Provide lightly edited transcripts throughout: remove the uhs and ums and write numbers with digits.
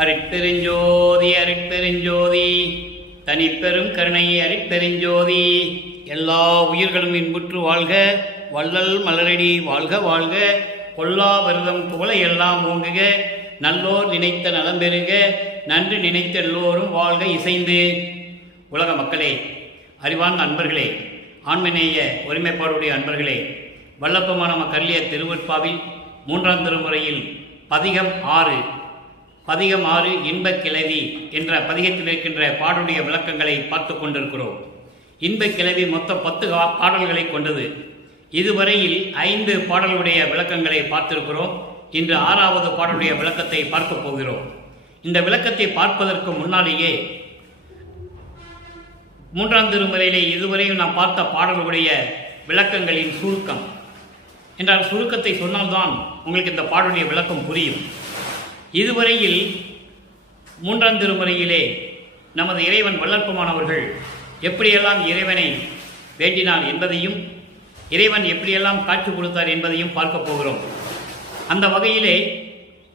அருட்பெருஞ்சோதி அருட்பெருஞ்சோதி தனிப்பெரும் கருணை அருட்பெருஞ்சோதி. எல்லா உயிர்களும் இன்புற்று வாழ்க, வள்ளல் மலரடி வாழ்க வாழ்க. கொல்லா விரதம் புகழ எல்லாம் ஓங்குக, நல்லோர் நினைத்த நலம் பெறுக, நன்று நினைத்த எல்லோரும் வாழ்க இசைந்து. உலக மக்களே, அறிவார்ந்த அன்பர்களே, ஆண்மநேய ஒருமைப்பாடுடைய அன்பர்களே, வல்லப்பமான கல்லிய திருவற்பாவில் 3ஆம் திருமுறையில் பதிகம் 6 இன்பக் கிளவி என்ற பதிகத்தில் இருக்கின்ற பாடலுடைய விளக்கங்களை பார்த்து கொண்டிருக்கிறோம். இன்பக் கிளவி மொத்தம் 10 பாடல்களை கொண்டது. இதுவரையில் 5 பாடலுடைய விளக்கங்களை பார்த்திருக்கிறோம். இன்று 6வது பாடலுடைய விளக்கத்தை பார்க்க போகிறோம். இந்த விளக்கத்தை பார்ப்பதற்கு முன்னாலேயே 3ஆம் திருமுறையிலே இதுவரையும் நாம் பார்த்த பாடலுடைய விளக்கங்களின் சுருக்கம் என்றால், சுருக்கத்தை சொன்னால்தான் உங்களுக்கு இந்த பாடலுடைய விளக்கம் புரியும். இதுவரையில் 3ஆம் திருமுறையிலே நமது இறைவன் வல்லற்பமானவர்கள் எப்படியெல்லாம் இறைவனை வேண்டினார் என்பதையும், இறைவன் எப்படியெல்லாம் காட்சி கொடுத்தார் என்பதையும் பார்க்க போகிறோம். அந்த வகையிலே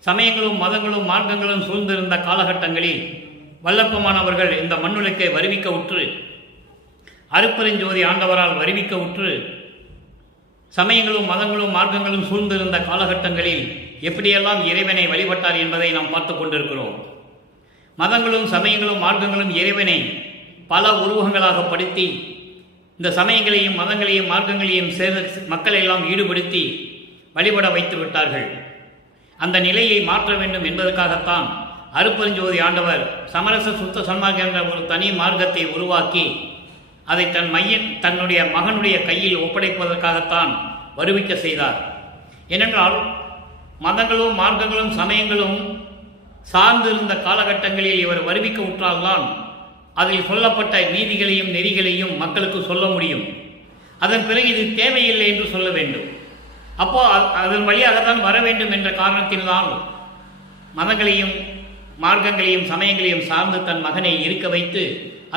சமயங்களும் மதங்களும் மார்க்கங்களும் சூழ்ந்திருந்த காலகட்டங்களில் வல்லற்பமானவர்கள் இந்த மண்ணுலக்கை வருவிக்க உற்று, அருட்பெருஞ்சோதி ஆண்டவரால் வருவிக்க உற்று, சமயங்களும் மதங்களும் மார்க்கங்களும் சூழ்ந்திருந்த காலகட்டங்களில் எப்படியெல்லாம் இறைவனை வழிபட்டார் என்பதை நாம் பார்த்து கொண்டிருக்கிறோம். மதங்களும் சமயங்களும் மார்க்கங்களும் இறைவனை பல உருவங்களாக படுத்தி இந்த சமயங்களையும் மதங்களையும் மார்க்கங்களையும் மக்களை எல்லாம் ஈடுபடுத்தி வழிபட வைத்து விட்டார்கள். அந்த நிலையை மாற்ற வேண்டும் என்பதற்காகத்தான் அருட்பெருஞ்சோதி ஆண்டவர் சமரச சுத்த சன்மார்க்கம் என்ற ஒரு தனி மார்க்கத்தை உருவாக்கி அதை தன்னுடைய மகனுடைய கையில் ஒப்படைப்பதற்காகத்தான் வருவிக்க செய்தார். ஏனென்றால் மதங்களும் மார்க்கங்களும் சமயங்களும் சார்ந்திருந்த காலகட்டங்களில் இவர் வருவிக்க உற்றால்தான் அதில் சொல்லப்பட்ட நீதிகளையும் நெறிகளையும் மக்களுக்கு சொல்ல முடியும். அதன் பிறகு இது தேவையில்லை என்று சொல்ல வேண்டும். அப்போ அதன் வழியாகத்தான் வர வேண்டும் என்ற காரணத்தில்தான் மதங்களையும் மார்க்கங்களையும் சமயங்களையும் சார்ந்து தன் மகனை இருக்க வைத்து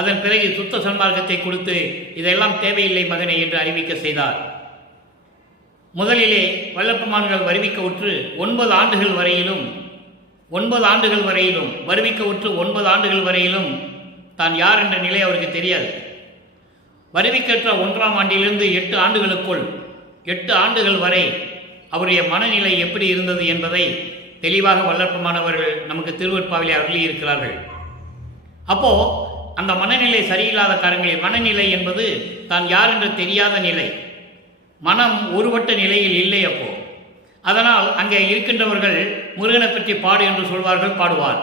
அதன் பிறகு சுத்த சன்மார்க்கத்தை கொடுத்து இதெல்லாம் தேவையில்லை மகனை என்று அறிவிக்க செய்தார். முதலிலே வல்லப்பமான்கள் வருவிக்க உற்று 9 ஆண்டுகள் வரையிலும் வருவிக்க உற்று 9 ஆண்டுகள் வரையிலும் தான் யார் என்ற நிலை அவருக்கு தெரியாது. வருவிக்கற்ற 1ஆம் ஆண்டிலிருந்து 8 ஆண்டுகளுக்குள் 8 ஆண்டுகள் வரை அவருடைய மனநிலை எப்படி இருந்தது என்பதை தெளிவாக வல்லற்பமானவர்கள் நமக்கு திருவற்பாவிலே அருளி இருக்கிறார்கள். அப்போ அந்த மனநிலை சரியில்லாத காரணங்களில், மனநிலை என்பது தான் யார் என்று தெரியாத நிலை, மனம் ஒருவட்ட நிலையில் இல்லை. அப்போ அதனால் அங்கே இருக்கின்றவர்கள் முருகனை பற்றி பாடு என்று சொல்வார்கள், பாடுவார்.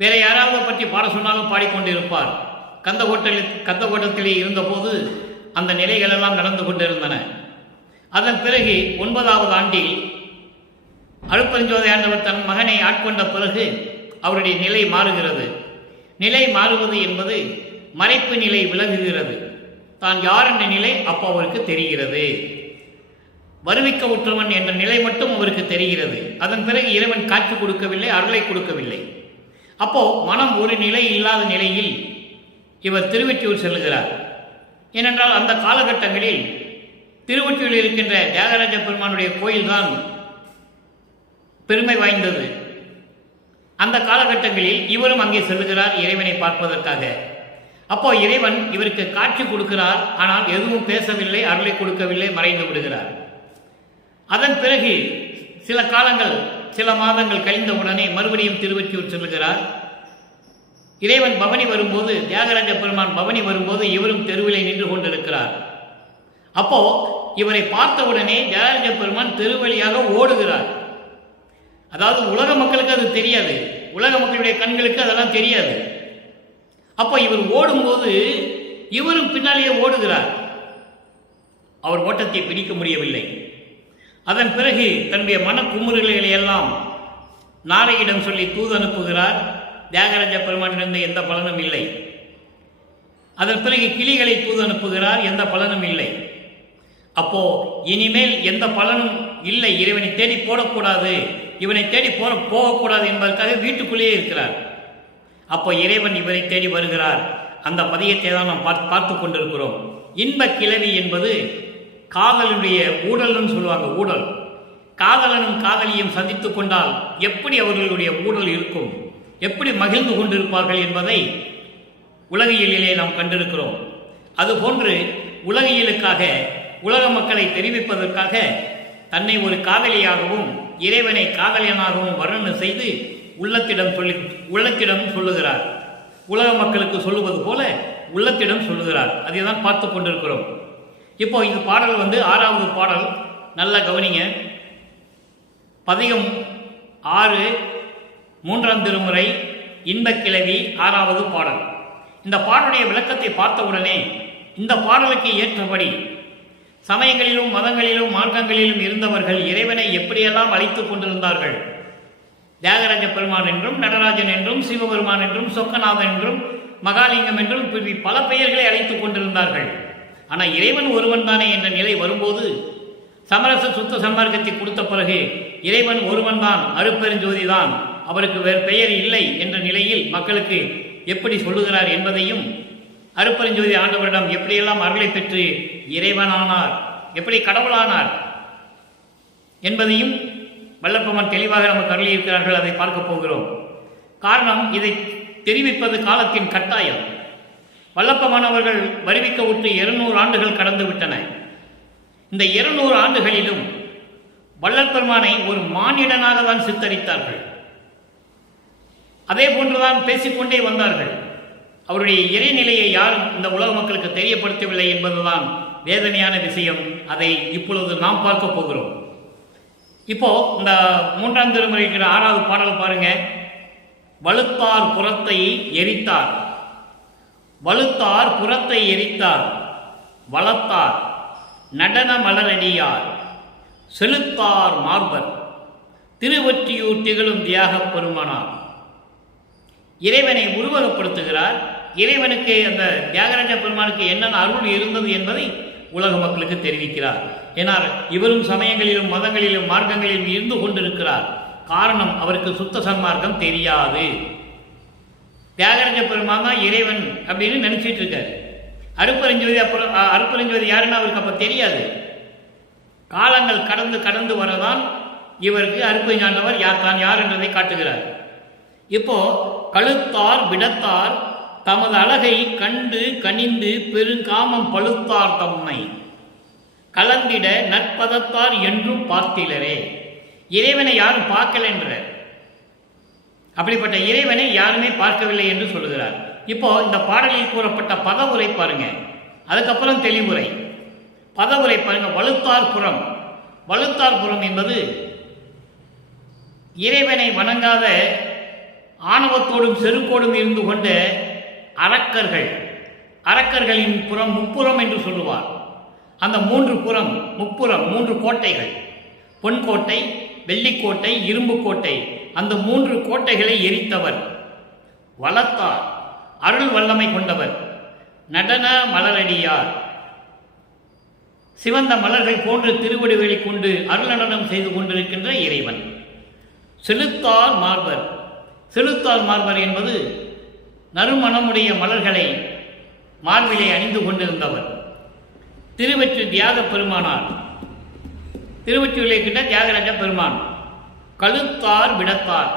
வேற யாராவது பற்றி பாட சொன்னாலும் பாடிக்கொண்டிருப்பார். கந்தகோட்டத்திலே இருந்தபோது அந்த நிலைகள் எல்லாம் நடந்து கொண்டிருந்தன. அதன் பிறகு 9ஆவது ஆண்டில் அருட்பெருஞ்சோதி ஆண்டவர் தன் மகனை ஆட்கொண்ட பிறகு அவருடைய நிலை மாறுகிறது. நிலை மாறுவது என்பது மறைப்பு நிலை விலகுகிறது. தான் யார் என்ற நிலை அப்போ அவருக்கு தெரிகிறது. வருவிக்க உற்றவன் என்ற நிலை மட்டும் அவருக்கு தெரிகிறது. அதன் பிறகு இறைவன் காட்சி கொடுக்கவில்லை, அருளை கொடுக்கவில்லை. அப்போ மனம் ஒரு நிலை இல்லாத நிலையில் இவர் திருவொற்றியூர் செல்லுகிறார். ஏனென்றால் அந்த காலகட்டங்களில் திருவொற்றியூரில் இருக்கின்ற தியாகராஜ பெருமானுடைய கோயில்தான் பெருமை வாய்ந்தது. அந்த காலகட்டங்களில் இவரும் அங்கே செல்லுகிறார் இறைவனை பார்ப்பதற்காக. அப்போ இறைவன் இவருக்கு காட்சி கொடுக்கிறார். ஆனால் எதுவும் பேசவில்லை, அருளை கொடுக்கவில்லை, மறைந்து விடுகிறார். அதன் பிறகு சில மாதங்கள் கழிந்தவுடனே மறுபடியும் திருவொற்றியூர் செல்லுகிறார். இறைவன் பவனி வரும்போது, தியாகராஜ பெருமான் பவனி வரும்போது இவரும் தெருவிலே நின்று கொண்டிருக்கிறார். அப்போ இவரை பார்த்தவுடனே தியாகராஜ பெருமான் தெருவழியாக ஓடுகிறார். அதாவது உலக மக்களுக்கு அது தெரியாது, உலக மக்களுடைய கண்களுக்கு அதெல்லாம் தெரியாது. அப்போ இவர் ஓடும்போது இவரும் பின்னாலேயே ஓடுகிறார். அவர் ஓட்டத்தை பிடிக்க முடியவில்லை. அதன் பிறகு தன்னுடைய மன குமுறுகளை எல்லாம் நாரையிடம் சொல்லி தூது அனுப்புகிறார். தியாகராஜ பெருமானிடம் எந்த பலனும் இல்லை. அதன் பிறகு கிளிகளை தூது அனுப்புகிறார், எந்த பலனும் இல்லை. அப்போ இனிமேல் எந்த பலனும் இல்லை, இறைவனை தேடி போடக்கூடாது, இவனை தேடி போகக்கூடாது என்பதற்காக வீட்டுக்குள்ளேயே இருக்கிறார். அப்போ இறைவன் இவரை தேடி வருகிறார். அந்த பதியத்தை தான் நாம் பார்த்து கொண்டிருக்கிறோம். இன்பக் கிளவி என்பது காதலுடைய ஊடல்னு சொல்லுவாங்க. ஊடல் காதலனும் காதலியும் சந்தித்துக் கொண்டால் எப்படி அவர்களுடைய ஊழல் இருக்கும், எப்படி மகிழ்ந்து கொண்டிருப்பார்கள் என்பதை உலகியலிலே நாம் கண்டிருக்கிறோம். அதுபோன்று உலகியலுக்காக, உலக மக்களை தெரிவிப்பதற்காக தன்னை ஒரு காதலியாகவும் இறைவனை காதலியனாகவும் வர்ணனை செய்து உள்ளத்திடம் சொல்லுகிறார். உலக மக்களுக்கு சொல்லுவது போல உள்ளத்திடம் சொல்லுகிறார். அதை தான் பார்த்து கொண்டிருக்கிறோம். இப்போ இந்த பாடல் 6வது பாடல். நல்ல கவனிங்க. பதிகம் 6, 3ஆம் திருமுறை, இன்பக்கிழவி, 6வது பாடல். இந்த பாடலுடைய விளக்கத்தை பார்த்தவுடனே இந்த பாடலுக்கு ஏற்றபடி சமயங்களிலும் மதங்களிலும் மார்க்கங்களிலும் இருந்தவர்கள் இறைவனை எப்படியெல்லாம் அழைத்துக் கொண்டிருந்தார்கள். தியாகராஜ பெருமான் என்றும், நடராஜன் என்றும், சிவபெருமான் என்றும், சொக்கநாதன் என்றும், மகாலிங்கம் என்றும் பல பெயர்களை அழைத்துக் கொண்டிருந்தார்கள். ஆனால் இறைவன் ஒருவன் தானே என்ற நிலை வரும்போது, சமரச சுத்த சன்மார்க்கத்தை கொடுத்த பிறகு இறைவன் ஒருவன் தான், அருட்பெருஞ்சோதி தான், அவருக்கு வேறு பெயர் இல்லை என்ற நிலையில் மக்களுக்கு எப்படி சொல்லுகிறார் என்பதையும், அருட்பெருஞ்சோதி ஆண்டவரிடம் எப்படியெல்லாம் அருளை பெற்று இறைவனானார், எப்படி கடவுளானார் என்பதையும் வல்லப்பெருமான் தெளிவாக நமக்கு அருளியிருக்கிறார்கள். அதை பார்க்க போகிறோம். காரணம், இதை தெரிவிப்பது காலத்தின் கட்டாயம். வல்லப்பெருமான் அவர்கள் வருவிக்க விட்டு 200 ஆண்டுகள் கடந்து விட்டன. இந்த 200 ஆண்டுகளிலும் வல்லற்பெருமானை ஒரு மானிடனாக தான் சித்தரித்தார்கள். அதே போன்றுதான் பேசிக்கொண்டே வந்தார்கள். அவருடைய இறைநிலையை யாரும் இந்த உலக மக்களுக்கு தெரியப்படுத்தவில்லை என்பதுதான் வேதனையான விஷயம். அதை இப்பொழுது நாம் பார்க்க போகிறோம். இப்போ இந்த 3ஆம் திருமுறை 6வது பாடல் பாருங்க. வலுத்தார் புறத்தை எரித்தார், வலுத்தார் புறத்தை எரித்தார், வளத்தார் நடன மலரடியார், செலுத்தார் மார்பர், திருவொற்றியூர் திகழும் தியாகப் பெருமானார். இறைவனை உருவகப்படுத்துகிறார். இறைவனுக்கு, அந்த தியாகராஜ பெருமானுக்கு என்னென்ன அருள் இருந்தது என்பதை உலக மக்களுக்கு தெரிவிக்கிறார். ஏனால் இவரும் சமயங்களிலும் மதங்களிலும் மார்க்கங்களிலும் இருந்து கொண்டிருக்கிறார். காரணம், அவருக்கு சுத்த சன்மார்க்கம் தெரியாது. தியாகராஜ பெருமான் தான் இறைவன் அப்படின்னு நினைச்சிட்டு இருக்காரு. அருட்பெருஞ்சோதி யாருன்னு அவருக்கு அப்ப தெரியாது. காலங்கள் கடந்து வரதான் இவருக்கு அருட்பெருஞ்சாண்டவர் யார் என்றதை காட்டுகிறார். இப்போ கழுத்தார் விடத்தார் தமது அழகை கண்டு கனிந்து பெருங்காமம் பழுத்தார் தம்மை கலந்திட நற்பதத்தார் என்றும் பார்த்திலரே. இறைவனை யாரும் பார்க்கல என்ற, அப்படிப்பட்ட இறைவனை யாருமே பார்க்கவில்லை என்று சொல்லுகிறார். இப்போ இந்த பாடலில் கூறப்பட்ட பதவுரை பாருங்க, அதுக்கப்புறம் தெளிவுரை. பதவுரை பாருங்க. வலுத்தார் புறம். வலுத்தார் புறம் என்பது இறைவனை வணங்காத ஆணவத்தோடும் செருக்கோடும் இருந்து கொண்ட அரக்கர்கள், அரக்கர்களின் புறம் முப்புறம் என்று சொல்லுவார். அந்த 3 புறம், முப்புறம், 3 கோட்டைகள், பொன்கோட்டை, வெள்ளிக்கோட்டை, இரும்பு கோட்டை, அந்த 3 கோட்டைகளை எரித்தவர். வளத்தார், அருள் வல்லமை கொண்டவர். நடன மலரடியார், சிவந்த மலர்கள் போன்ற திருவடிகளை கொண்டு அருள் நடனம் செய்து கொண்டிருக்கின்ற இறைவன். செலுத்தார் மார்பர். செலுத்தார் மார்பர் என்பது நறுமணமுடைய மலர்களை மார்பிலே அணிந்து கொண்டிருந்தவர். திருவொற்றி தியாக பெருமானார். திருவொற்றியூரிலே இருக்கின்ற தியாகராஜ பெருமான். கழுத்தார் விடத்தார்,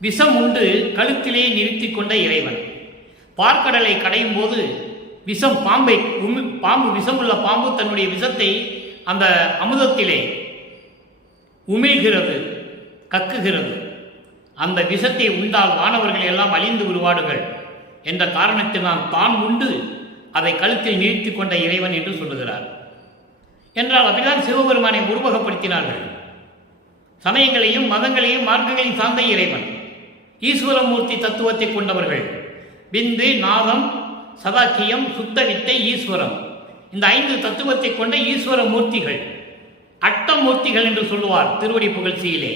விஷம் உண்டு கழுத்திலே நிறுத்தி கொண்ட இறைவன். பார்க்கடலை கடையும் போது விஷம் பாம்பு விஷமுள்ள பாம்பு தன்னுடைய விஷத்தை அந்த அமுதத்திலே உமிழ்கிறது, கக்குகிறது. அந்த விஷத்தை உண்டால் வானவர்கள் எல்லாம் அழிந்து விடுவார்கள் என்ற காரணத்தினால் தான் உண்டு அதை கழுத்தில் நிறுத்தி கொண்ட இறைவன் என்று சொல்லுகிறார். என்றால் அப்படிதான் சிவபெருமானை உருவகப்படுத்தினார்கள். சமயங்களையும் மதங்களையும் மார்க்கங்களையும் சார்ந்த இறைவன். ஈஸ்வரமூர்த்தி தத்துவத்தை கொண்டவர்கள். விந்து, நாதம், சதாக்கியம், சுத்த வித்தை, ஈஸ்வரம், இந்த 5 தத்துவத்தை கொண்ட ஈஸ்வர மூர்த்திகள், அட்டமூர்த்திகள் என்று சொல்லுவார் திருவடி புகழ்ச்சியிலே.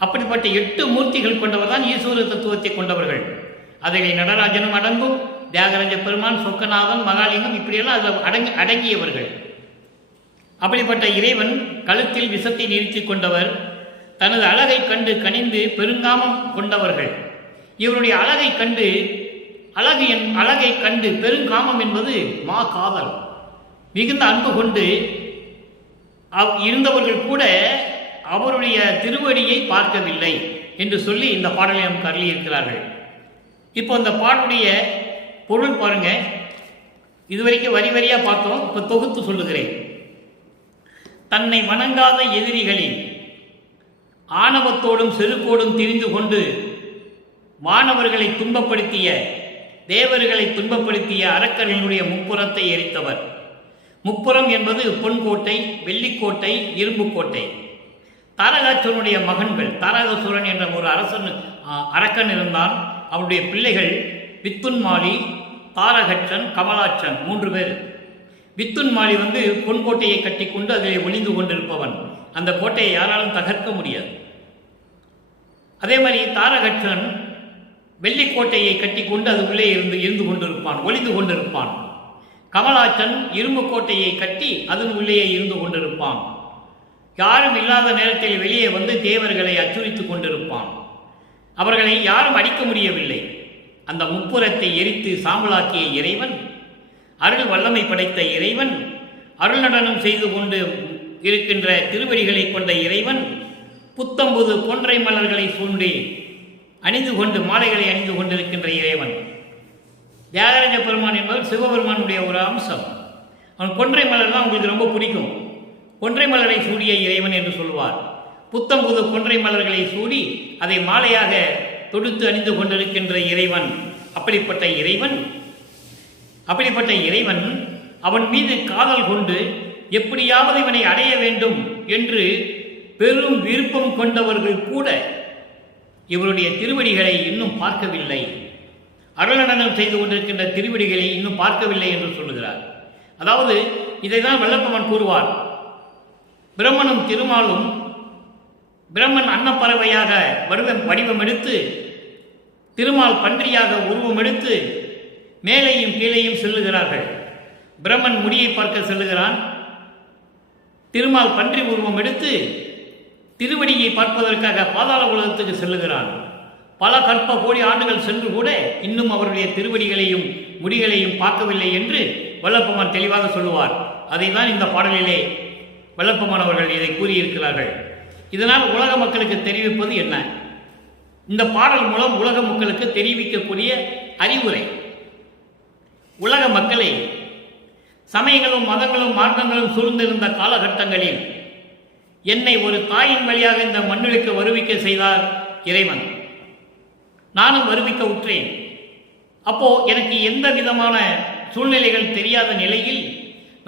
அப்படிப்பட்ட 8 மூர்த்திகள் கொண்டவர் தான் ஈஸ்வர தத்துவத்தை கொண்டவர்கள். அதிலே நடராஜனும் அடங்கும், தியாகராஜ பெருமான், சொக்கநாதன், மகாலிங்கம், இப்படியெல்லாம் அதில் அடங்கியவர்கள். அப்படிப்பட்ட இறைவன் கழுத்தில் விஷத்தை நிறுத்தி கொண்டவர். தனது அழகை கண்டு கனிந்து பெருங்காமம் கொண்டவர்கள். இவருடைய அழகை கண்டு பெருங்காமம் என்பது மா காதல், மிகுந்த அன்பு கொண்டு இருந்தவர்கள் கூட அவருடைய திருவடியை பார்க்கவில்லை என்று சொல்லி இந்த பாடலை நமக்கு அருளி இருக்கிறார்கள். இப்போ இந்த பாடலுடைய பொருள் பாருங்க. இதுவரைக்கும் வரி வரியா பார்த்தோம். இப்போ தொகுத்து சொல்லுகிறேன். தன்னை வணங்காத எதிரிகளின் ஆணவத்தோடும் செருக்கோடும் திரிந்து கொண்டு மாணவர்களை துன்பப்படுத்திய, தேவர்களை துன்பப்படுத்திய அரக்கர்களுடைய முப்புறத்தை எரித்தவர். முப்புறம் என்பது பொன்கோட்டை, வெள்ளிக்கோட்டை, இரும்புக்கோட்டை. தாரகாசுரனுடைய மகன்கள், தாரகாசுரன் என்ற ஒரு அரக்கன் இருந்தான். அவருடைய பிள்ளைகள் வித்துன்மாலி, தாரகச்சன், கமலாச்சன், 3 பேர். வித்துன்மாலி பொன்கோட்டையை கட்டி கொண்டு அதில் ஒளிந்து கொண்டிருப்பவன். அந்த கோட்டையை யாராலும் தகர்க்க முடியாது. அதே மாதிரி தாரகச்சன் வெள்ளிக்கோட்டையை கட்டி கொண்டு அது உள்ளே இருந்து கொண்டிருப்பான், ஒளிந்து கொண்டிருப்பான். கமலாச்சன் இரும்பு கோட்டையை கட்டி அதன் உள்ளே இருந்து கொண்டிருப்பான். யாரும் இல்லாத நேரத்தில் வெளியே தேவர்களை அச்சுறுத்திக் கொண்டிருப்பான். அவர்களை யாரும் அடிக்க முடியவில்லை. அந்த முப்புறத்தை எரித்து சாம்பலாக்கிய இறைவன், அருள் வல்லமை படைத்த இறைவன், அருள் நடனம் செய்து கொண்டு இருக்கின்ற திருவடிகளை கொண்ட இறைவன், புத்தம்புது கொன்றை மலர்களை சூண்டி அணிந்து கொண்டு மாலைகளை அணிந்து கொண்டிருக்கின்ற இறைவன். தியாகராஜ பெருமான் என்பவர் சிவபெருமானுடைய ஒரு அம்சம். அவன் கொன்றை மலர் தான் உங்களுக்கு ரொம்ப பிடிக்கும். கொன்றை மலரை சூடிய இறைவன் என்று சொல்வார். புத்தம்புது கொன்றை மலர்களை சூடி அதை மாலையாக தொடுத்து அணிந்து கொண்டிருக்கின்ற இறைவன். அப்படிப்பட்ட இறைவன் அவன் மீது காதல் கொண்டு எப்படியாவது இவனை அடைய வேண்டும் என்று பெரும் விருப்பம் கொண்டவர்கள் கூட இவருடைய திருவடிகளை இன்னும் பார்க்கவில்லை. அருளடனம் செய்து கொண்டிருக்கின்ற திருவடிகளை இன்னும் பார்க்கவில்லை என்று சொல்லுகிறார். அதாவது இதைதான் வல்லப்பமன் கூறுவார். பிரம்மனும் திருமாலும், பிரம்மன் அன்னப்பறவையாக வடிவம் எடுத்து, திருமால் பன்றியாக உருவம் எடுத்து மேலையும் கீழையும் செல்லுகிறார்கள். பிரம்மன் முடியை பார்க்க செல்லுகிறான். திருமால் பன்றி உருவம் எடுத்து திருவடியை பார்ப்பதற்காக பாதாள உலகத்துக்கு செல்லுகிறான். பல கற்ப கோடி ஆண்டுகள் சென்று கூட இன்னும் அவருடைய திருவடிகளையும் முடிகளையும் பார்க்கவில்லை என்று வல்லப்பமன் தெளிவாக சொல்லுவார். அதை தான் இந்த பாடலிலே வல்லப்பமன் அவர்கள் இதை கூறியிருக்கிறார்கள். இதனால் உலக மக்களுக்கு தெரிவிப்பது என்ன? இந்த பாடல் மூலம் உலக மக்களுக்கு தெரிவிக்கக்கூடிய அறிவுரை. உலக மக்களை சமயங்களும் மதங்களும் மார்க்கங்களும் சூழ்ந்திருந்த காலகட்டங்களில் என்னை ஒரு தாயின் வழியாக இந்த மண்ணுக்கு வருவிக்க செய்தார் இறைவன். நானும் வருவிக்க உற்றேன். அப்போ எனக்கு எந்த விதமான சூழ்நிலைகள் தெரியாத நிலையில்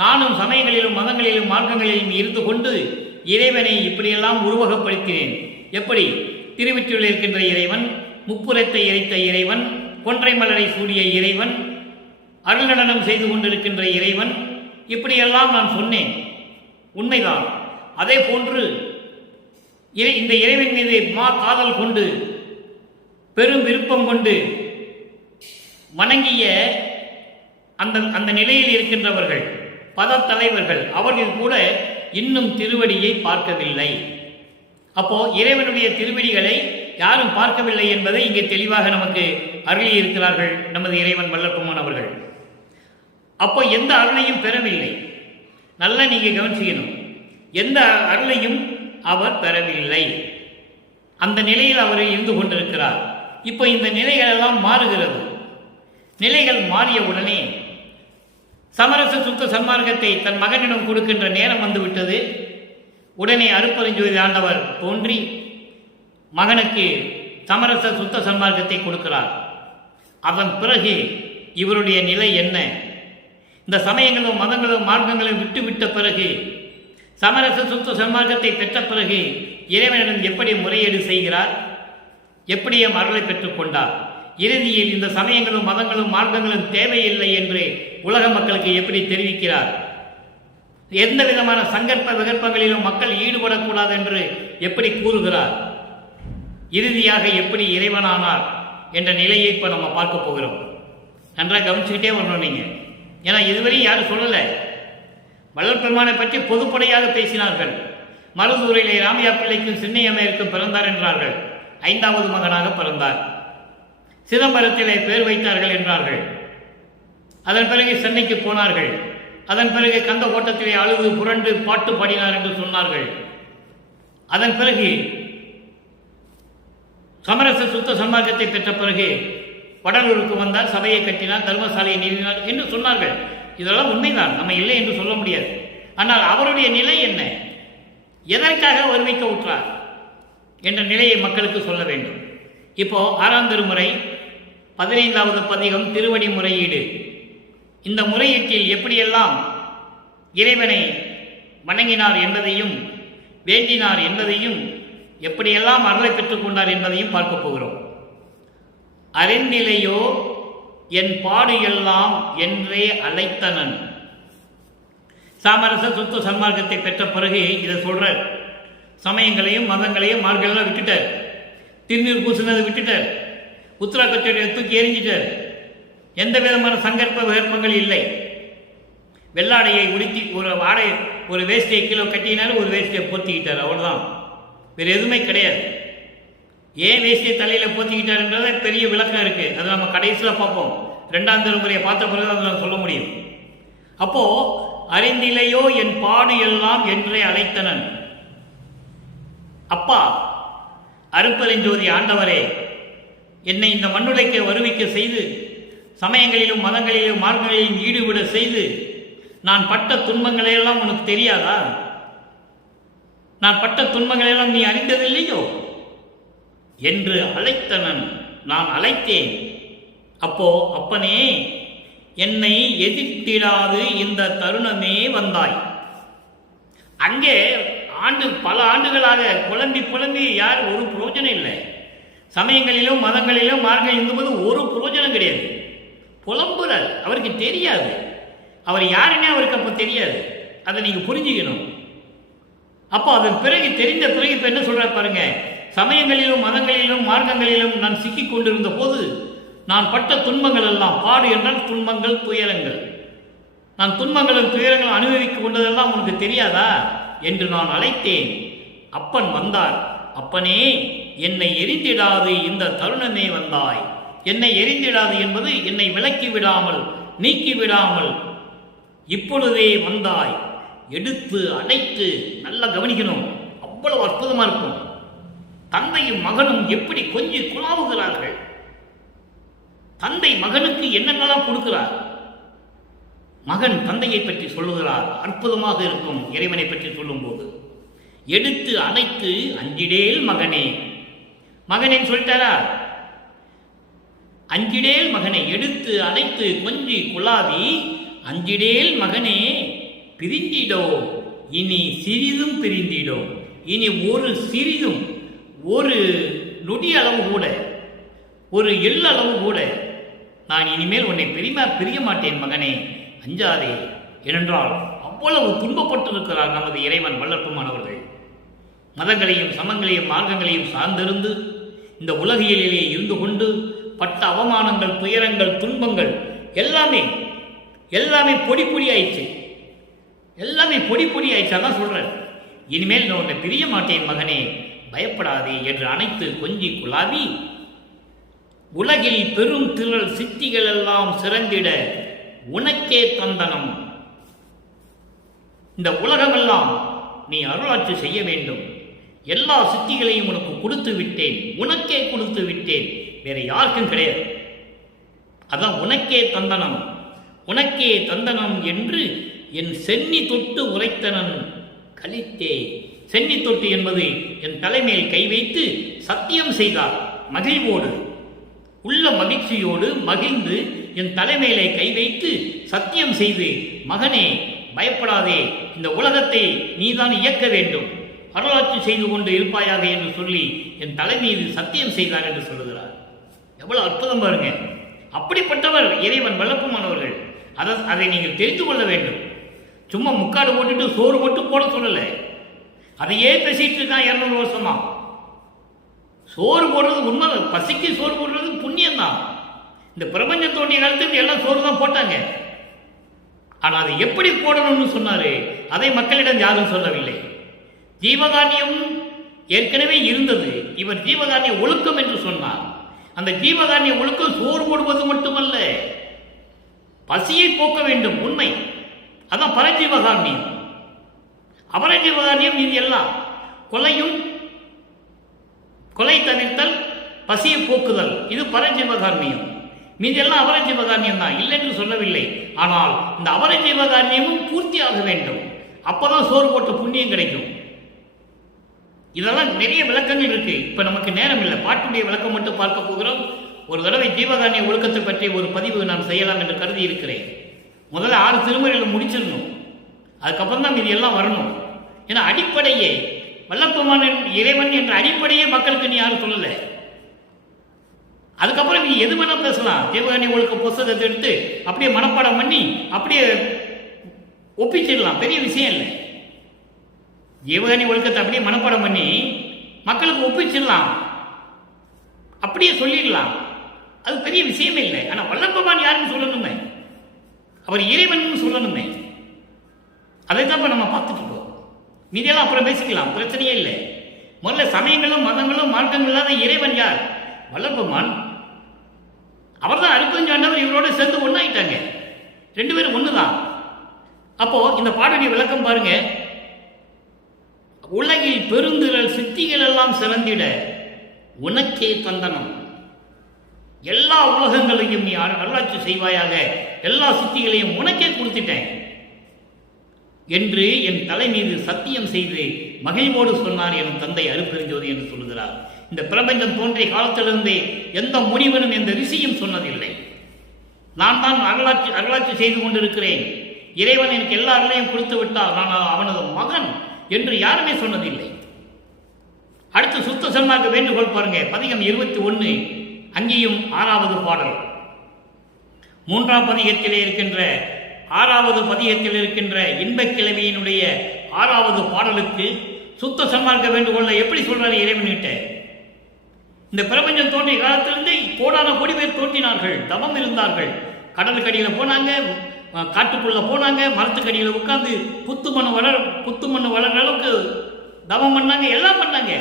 நானும் சமயங்களிலும் மதங்களிலும் மார்க்கங்களிலும் இருந்து கொண்டு இறைவனை இப்படியெல்லாம் உருவகப்படுத்தினேன். எப்படி? திருவொற்றியூரில் இருக்கின்ற இறைவன், முப்புறத்தை எரித்த இறைவன், கொன்றை மலரை சூடிய இறைவன், அருள் நடனம் செய்து கொண்டிருக்கின்ற இறைவன், இப்படியெல்லாம் நான் சொன்னேன். உண்மைதான். அதே போன்று இந்த இறைவன் மீது காதல் கொண்டு பெரும் விருப்பம் கொண்டு வணங்கிய அந்த நிலையில் இருக்கின்றவர்கள், பத தலைவர்கள், அவர்கள் கூட இன்னும் திருவடியை பார்க்கவில்லை. அப்போ இறைவனுடைய திருவடிகளை யாரும் பார்க்கவில்லை என்பதை இங்கே தெளிவாக நமக்கு அருளி இருக்கிறார்கள் நமது இறைவன் வல்லப்பெருமான் அவர்கள். அப்போ எந்த அருளையும் பெறவில்லை. நல்லா நீங்க கவனிச்சுக்கணும். எந்த அருளையும் அவர் பெறவில்லை. அந்த நிலையில் அவர் இருந்து கொண்டிருக்கிறார். இப்போ இந்த நிலைகள் எல்லாம் மாறுகிறது. நிலைகள் மாறிய உடனே சமரச சுத்த சன்மார்க்கத்தை தன் மகனிடம் கொடுக்கின்ற நேரம் வந்துவிட்டது. உடனே அருட்பெருஞ்சோதி ஆண்டவர் தோன்றி மகனுக்கு சமரச சுத்த சன்மார்க்கத்தை கொடுக்கிறார். அதன் பிறகு இவருடைய நிலை என்ன? இந்த சமயங்களும் மதங்களும் மார்க்கங்களும் விட்டுவிட்ட பிறகு, சமரச சுத்த சன்மார்க்கத்தை பெற்ற பிறகு இறைவனிடம் எப்படி முறையீடு செய்கிறார்? எப்படி அருளை பெற்றுக்கொண்டார்? இறுதியில் இந்த சமயங்களும் மதங்களும் மார்க்கங்களும் தேவையில்லை என்று உலக மக்களுக்கு எப்படி தெரிவிக்கிறார்? எந்த விதமான சங்கற்ப விகற்பங்களிலும் மக்கள் ஈடுபடக்கூடாது என்று எப்படி கூறுகிறார்? இறுதியாக எப்படி இறைவனானார் என்ற நிலையை இப்போ நம்ம பார்க்க போகிறோம். நன்றாக கவனிச்சுக்கிட்டே வரணும் நீங்க. ஏன்னா இதுவரையும் யாரும் சொல்லலை. வள்ளல் பெருமானை பற்றி பொதுப்படையாக பேசினார்கள். மருதூரிலே ராமையா பிள்ளைக்கும் சின்னையம்மையருக்கும் பிறந்தார் என்றார்கள். 5வது மகனாக பிறந்தார். சிதம்பரத்திலே பேர் வைத்தார்கள் என்றார்கள். அதன் பிறகு சென்னைக்கு போனார்கள். அதன் பிறகு கந்த ஓட்டத்திலே அழுது புரண்டு பாட்டு பாடினார் என்று சொன்னார்கள். அதன் பிறகு சமரச சுத்த சன்மார்க்கத்தை பெற்ற பிறகு வடலூருக்கு வந்தார், சபையை கட்டினார், தர்மசாலையை நிறுவினார் என்று சொன்னார்கள். இதெல்லாம் உண்மைதான், நம்ம இல்லை என்று சொல்ல முடியாது. ஆனால் அவருடைய நிலை என்ன, எதற்காக வருவிக்க உற்றார் என்ற நிலையை மக்களுக்கு சொல்ல வேண்டும். இப்போ 6ஆம் திருமுறை 15வது பதிகம் திருவடி முறையீடு. இந்த முறையீட்டில் எப்படியெல்லாம் இறைவனை வணங்கினார் என்பதையும் வேண்டினார் என்பதையும் எப்படியெல்லாம் அருளை பெற்றுக் கொண்டார் என்பதையும் பார்க்க போகிறோம். அறிந்திலையோ என் பாடு எல்லாம் என்றே அழைத்தனன். சாமரச சுத்த சன்மார்க்கத்தை பெற்ற பிறகு இதை சொல்ற. சமயங்களையும் மதங்களையும் மார்களெல்லாம் விட்டுட்டார். திருநீர் பூசினதை விட்டுட்டார். உத்தராக்கச்சோடைய தூக்கி எரிஞ்சிட்டார். எந்த விதமான சங்கற்ப விகற்பங்கள் இல்லை. வெள்ளாடையை உடுத்தி ஒரு வேஷ்டியை கீழே கட்டினார், ஒரு வேஷ்டியை போத்திக்கிட்டார், அவ்வளோதான். வேறு எதுவுமே கிடையாது. ஏன் வேஷ்டியை தலையில் போத்திக்கிட்டாருன்றத பெரிய விளக்கம் இருக்குது. அதை நம்ம கடைசியில் பார்ப்போம். 2ஆம் திருமுறையை பார்த்த பிறகு அதை நம்ம சொல்ல முடியும். அப்போ அறிந்திலையோ என் பாடு எல்லாம் என்றே அழைத்தனன். அப்பா அருட்பெருஞ்சோதி ஆண்டவரே, என்னை இந்த மண்ணுடைக்க வருவிக்க செய்து சமயங்களிலும் மதங்களிலும் மார்க்கங்களிலும் ஈடுபட செய்து நான் பட்ட துன்பங்களையெல்லாம் உனக்கு தெரியாதா? நான் பட்ட துன்பங்களையெல்லாம் நீ அறிந்ததில்லையோ என்று அழைத்தனன். நான் அழைத்தேன். அப்போ அப்பனே, என்னை எதிர்த்திடாது இந்த தருணமே வந்தாய். அங்கே பல ஆண்டுகளாக புலம்பி யார் ஒரு பிரயோஜனம் இல்லை. சமயங்களிலும் மதங்களிலும் மார்க்கம் இருந்தபோது ஒரு பிரயோஜனம் கிடையாது. புலம்புறார், அவருக்கு தெரியாது. அவர் யாருன்னே அவருக்கு அப்போ தெரியாது. அதை நீங்க புரிஞ்சுக்கணும். அப்போ அதன் பிறகு தெரிந்த பிறகு இப்ப என்ன சொல்ற பாருங்க. சமயங்களிலும் மதங்களிலும் மார்க்கங்களிலும் நான் சிக்கிக் கொண்டிருந்த போது நான் பட்ட துன்பங்கள் எல்லாம், பாடு என்றால் துன்பங்கள் துயரங்கள், நான் துன்பங்களும் துயரங்கள் அனுபவித்துக் கொண்டதெல்லாம் உனக்கு தெரியாதா என்று நான் அழைத்தேன். அப்பன் வந்தார். அப்பனே, என்னை எரிந்திடாது இந்த தருணமே வந்தாய். என்னை எரிந்திடாது என்பது என்னை விலக்கி விடாமல் நீக்கி விடாமல் இப்பொழுதே வந்தாய். எடுத்து அழைத்து நல்லா கவனிக்கணும். அவ்வளவு அற்புதமா இருக்கும். தந்தையும் மகனும் எப்படி கொஞ்சி குழாவுகிறார்கள். தந்தை மகனுக்கு என்னென்னலாம் கொடுக்கிறார். மகன் தந்தையை பற்றி சொல்லுகிறார். அற்புதமாக இருக்கும் இறைவனை பற்றி சொல்லும் போது. எடுத்து அணைத்து அஞ்சிடேல் மகனே. மகனேன்னு சொல்லிட்டாரா? அஞ்சிடேல் மகனை எடுத்து அணைத்து கொஞ்சி குழாவி அஞ்சிடேல் மகனே பிரிந்திடோ இனி சிறிதும் பிரிந்திடோ. இனி ஒரு சிறிதும், ஒரு நொடி அளவு கூட, ஒரு எள்ளளவு கூட நான் இனிமேல் உன்னை பிரிய மாட்டேன் மகனே, அஞ்சாதே. ஏனென்றால் அவ்வளவு துன்பப்பட்டிருக்கிறார் நமது இறைவன் வல்லற்பமானவர்கள். மதங்களையும் சமங்களையும் மார்க்கங்களையும் சார்ந்திருந்து இந்த உலகியலிலே இருந்து கொண்டு பட்ட அவமானங்கள், துயரங்கள், துன்பங்கள் எல்லாமே பொடி பொடி ஆயிடுச்சு. எல்லாமே பொடி பொடி ஆயிடுச்சு. அதான் சொல்றேன், இனிமேல் நான் உன்னை பிரிய மாட்டேன் மகனே, பயப்படாதே என்று அணைத்து கொஞ்சி குழாவி உலகில் பெரும் திரள் சித்திகள் எல்லாம் சிறந்திட உனக்கே தந்தனம். இந்த உலகமெல்லாம் நீ அருளாட்சி செய்ய வேண்டும். எல்லா சித்திகளையும் உனக்கு கொடுத்து விட்டேன், உனக்கே கொடுத்து விட்டேன், வேற யாருக்கும் கிடையாது. அதான் உனக்கே தந்தனம், உனக்கே தந்தனம் என்று என் சென்னி தொட்டு உரைத்தனன் கலித்தே. சென்னி தொட்டு என்பது என் தலைமையில் கை வைத்து சத்தியம் செய்தார். மகிழ்வோடு, உள்ள மகிழ்ச்சியோடு மகிழ்ந்து என் தலைமையிலே கை வைத்து சத்தியம் செய்து, மகனே பயப்படாதே, இந்த உலகத்தை நீதான் இயக்க வேண்டும், அருளாட்சி செய்து கொண்டு இருப்பாயாக என்று சொல்லி என் தலை மீது சத்தியம் செய்தார் என்று சொல்லுகிறார். எவ்வளவு அற்புதம் பாருங்க. அப்படிப்பட்டவர் இறைவன் வல்லப்பமானவர்கள். அதை நீங்கள் தெரிந்து கொள்ள வேண்டும். சும்மா முக்காடு போட்டுட்டு சோறு போட்டு போட சொல்லல. அதையே பேசிட்டு இருக்கான் 200 வருஷமா. சோறு போடுறது உண்மை, பசிக்கு சோறு போடுறது புண்ணியம் தான். இந்த பிரபஞ்சம் தோண்டிய காலத்துக்கு எல்லாம் சோறு தான் போட்டாங்க. ஆனால் அதை எப்படி போடணும்னு சொன்னாரு, அதை மக்களிடம் யாரும் சொல்லவில்லை. ஜீவகாரியம் ஏற்கனவே இருந்தது. இவர் ஜீவகாரிய ஒழுக்கம் என்று சொன்னார். அந்த ஜீவகாரிய ஒழுக்கம் சோறு போடுவது மட்டுமல்ல, பசியை போக்க வேண்டும். உண்மை, அதான் பரஜீவகாரணியம். அபரஜீவகாரணியம் இது எல்லாம் கொலை தவிர்த்தல், பசியை போக்குதல், இது பரஜீவகாரணியம். மீதி எல்லாம் அபரஜீவகாரணியம் தான், இல்லை என்று சொல்லவில்லை. ஆனால் இந்த அபரஜீவகாரணியமும் பூர்த்தியாக வேண்டும். அப்பதான் சோறு போட்ட புண்ணியம் கிடைக்கும். இதெல்லாம் நிறைய விளக்கங்கள் இருக்கு. இப்ப நமக்கு நேரம் இல்லை, பாட்டுடைய விளக்கம் மட்டும் பார்க்க போகிறோம். ஒரு தடவை ஜீவகாரணிய ஒழுக்கத்தை பற்றி ஒரு பதிவு நான் செய்யலாம் என்று கருதி இருக்கிறேன். முதல்ல 6 திருமுறைகளை முடிச்சிடணும், அதுக்கப்புறம் தான் இது எல்லாம் வரணும். ஏன்னா அடிப்படையே வல்லப்பெருமான் இறைவன் என்ற அடிப்படையே மக்களுக்கு நீ யாரும் சொல்லலை. அதுக்கப்புறம் நீ எது வேணா பேசலாம். ஜீவகாரணிய ஒழுக்க புஸ்தகத்தை எடுத்து அப்படியே மனப்பாடம் பண்ணி அப்படியே ஒப்பிச்சிடலாம், பெரிய விஷயம் இல்லை. ஜீவகாரணிய ஒழுக்கத்தை அப்படியே மனப்பாடம் பண்ணி மக்களுக்கு ஒப்பிச்சிடலாம், அப்படியே சொல்லிடலாம், அது பெரிய விஷயமே இல்லை. ஆனால் வல்லப்பெருமான் யாருன்னு சொல்லணுமே, அவர் இறைவன் சொல்லணுமே. அதைத்தான் இப்போ நம்ம பார்த்துட்டு இருக்கோம். மீதியெல்லாம் அப்புறம் பேசிக்கலாம், பிரச்சனையே இல்லை. முதல்ல சமயங்களும் மதங்களும் மார்க்கங்கள் இல்லாத இறைவன் யார்? வல்லப்பெருமான். அவர் தான் 65 ஆண்டவர் இவரோட சேர்ந்து ஒன்றாயிட்டாங்க, 2 பேரும் ஒன்று தான். அப்போ இந்த பாடலின் விளக்கம் பாருங்க. உலகில் பெருந்திரள் சித்திகள் எல்லாம் சிறந்திட உனக்கே தந்தனம். எல்லா உலகங்களையும் நீ அருளாட்சி செய்வாயாக, எல்லா சித்திகளையும் உனக்கே கொடுத்துட்டேன் என்று என் தலை மீது சத்தியம் செய்து மகிழ்வோடு சொன்னார் என் தந்தை அருட்பெருஞ்சோதி என்று சொல்லுகிறார். இந்த பிரபஞ்சம் தோன்றிய காலத்திலிருந்தே எந்த முனிவனும் எந்த ரிஷியும் சொன்னதில்லை. நான் தான் அருளாட்சி செய்து கொண்டிருக்கிறேன், இறைவன் எனக்கு எல்லா அருளையும் கொடுத்து விட்டால் நான் அவனது மகன் என்று யாருமே சொன்னதில்லை. அடுத்து சுத்த சன்மார்க்க வேண்டுகோள் பாருங்க. பதிகம் 21, அங்கேயும் 6வது பாடல். 3ஆம் பதிகத்திலே இருக்கின்ற 6வது பதிகத்தில் இருக்கின்ற இன்பக் கிழவியினுடைய 6வது பாடலுக்கு சுத்த சன்மார்க்க வேண்டுகோளை எப்படி சொல்றாரு இறைவன்கிட்ட? இந்த பிரபஞ்சம் தோன்றிய காலத்திலிருந்து கோடான கோடி பேர் தோன்றினார்கள், தவம் இருந்தார்கள். கடலுக்கடியில் போனாங்க, காட்டுக்குள்ள போனாங்க, மரத்துக்கடியில் உட்கார்ந்து புத்து மண்ணு வளர்ற அளவுக்கு தவம் பண்ணாங்க, எல்லாம் பண்ணாங்க.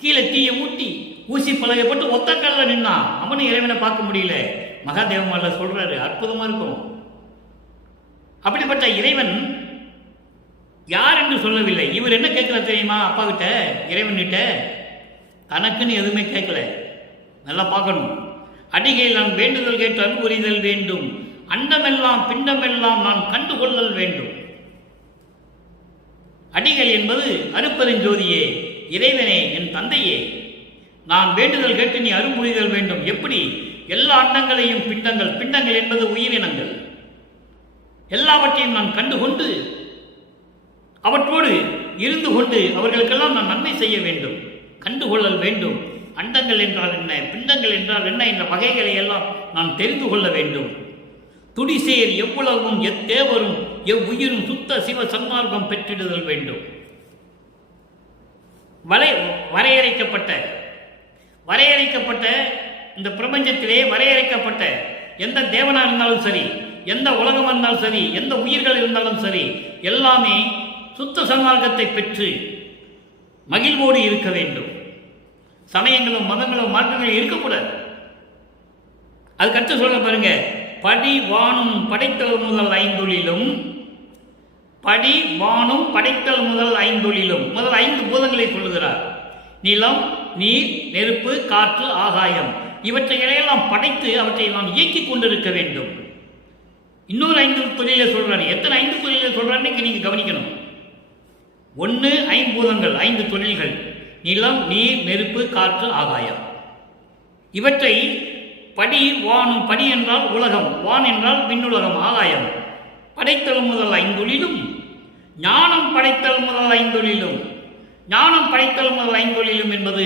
கீழே தீயை ஊட்டி ஊசி பலகை போட்டு ஒத்த கல்ல நின்னா அவனும் இறைவனை பார்க்க முடியல. மகாதேவமால சொல்றாரு, அற்புதமா இருக்கும். அப்படிப்பட்ட இறைவன் யார் என்று சொல்லவில்லை. இவர் என்ன கேட்கல தெரியுமா? அப்பா கிட்ட, இறைவன் கிட்ட தனக்குன்னு எதுவுமே கேட்கல. நல்லா பார்க்கணும். அடிகையில் நான் வேண்டுதல் கேட்டு அன்புரிதல் வேண்டும், அண்டமெல்லாம் பிண்டமெல்லாம் நான் கண்டுகொள்ளல் வேண்டும். அடிகள் என்பது அருட்பெருஞ்சோதியே, இறைவனே, என் தந்தையே, நான் வேண்டுதல் கேட்டு நீ அருள்புரிதல் வேண்டும். எப்படி? எல்லா அண்டங்களையும் பிண்டங்கள் என்பது உயிரினங்கள், எல்லாவற்றையும் நான் கண்டுகொண்டு அவற்றோடு இருந்து கொண்டு அவர்களுக்கெல்லாம் நான் நன்மை செய்ய வேண்டும், கண்டுகொள்ளல் வேண்டும். அண்டங்கள் என்றால் என்ன, பிண்டங்கள் என்றால் என்ன என்ற வகைகளை எல்லாம் நான் தெரிந்து கொள்ள வேண்டும். துடிசேர் எவ்வளவும் எத்தேவரும் எவ்வுயிரும் சுத்த சிவ சன்மார்க்கம் பெற்றிடுதல் வேண்டும். வரையறைக்கப்பட்ட இந்த பிரபஞ்சத்திலே வரையறைக்கப்பட்ட எந்த தேவனா இருந்தாலும் சரி, எந்த உலகம் இருந்தாலும் சரி, எந்த உயிர்கள் இருந்தாலும் சரி, எல்லாமே சுத்த சன்மார்க்கத்தை பெற்று மகிழ்வோடு இருக்க வேண்டும். சமயங்களும் மதங்களும் மாற்றங்களும் இருக்கக்கூடாது. அதுக்கடுத்து சொல்ல பாருங்க. படி வானும் படைத்தல் முதல் 5 படி வானும் படைத்தல் முதல் 5 முதல் 5 பூதங்களை சொல்லுகிறார். நிலம், நீர், நெருப்பு, காற்று, ஆகாயம், இவற்றை எல்லாம் படைத்து அவற்றை நாம் இயக்கிக் கொண்டிருக்க வேண்டும். இன்னொரு 5 தொழிலை சொல்றாரு. எத்தனை 5 தொழிலை சொல்றாருன்னு நீங்க கவனிக்கணும். 1 ஐம்பூதங்கள், 5 தொழில்கள், நிலம், நீர், நெருப்பு, காற்று, ஆகாயம். இவற்றை படி வானும், படி என்றால் உலகம், வான் என்றால் விண்ணுலகம், ஆகாயம், படைத்தல் முதல் 5 ஞானம் படைத்தல் முதல் 5 ஞானம் படைத்தல் முதல் 5 என்பது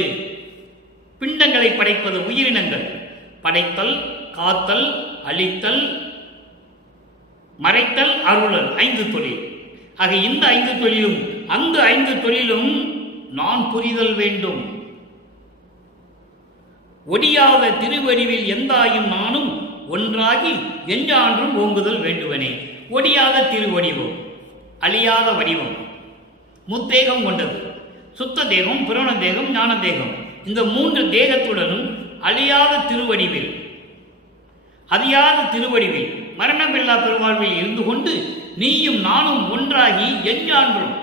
பிண்டங்களை படைப்பது, உயிரினங்கள் படைத்தல், காத்தல், அழித்தல், மறைத்தல், அருளல், 5 தொழில். ஆக இந்த 5 தொழிலும் அந்த 5 தொழிலும் நான் புரிதல் வேண்டும். ஒடியாத திருவடிவில் எந்தாயும் நானும் ஒன்றாகி என்றான்றும் ஓங்குதல் வேண்டுவனே. ஒடியாத திருவடிவம், அழியாத வடிவம், முத்தேகம் கொண்டது, சுத்த தேகம், புராண தேகம், ஞான தேகம், இந்த 3 தேகத்துடனும் அழியாத திருவடிவில், அறியாத திருவடிவில், மரணமில்லா பெருவாழ்வில் இருந்து கொண்டு நீயும் நானும் ஒன்றாகி எஞ்ஞான்றும்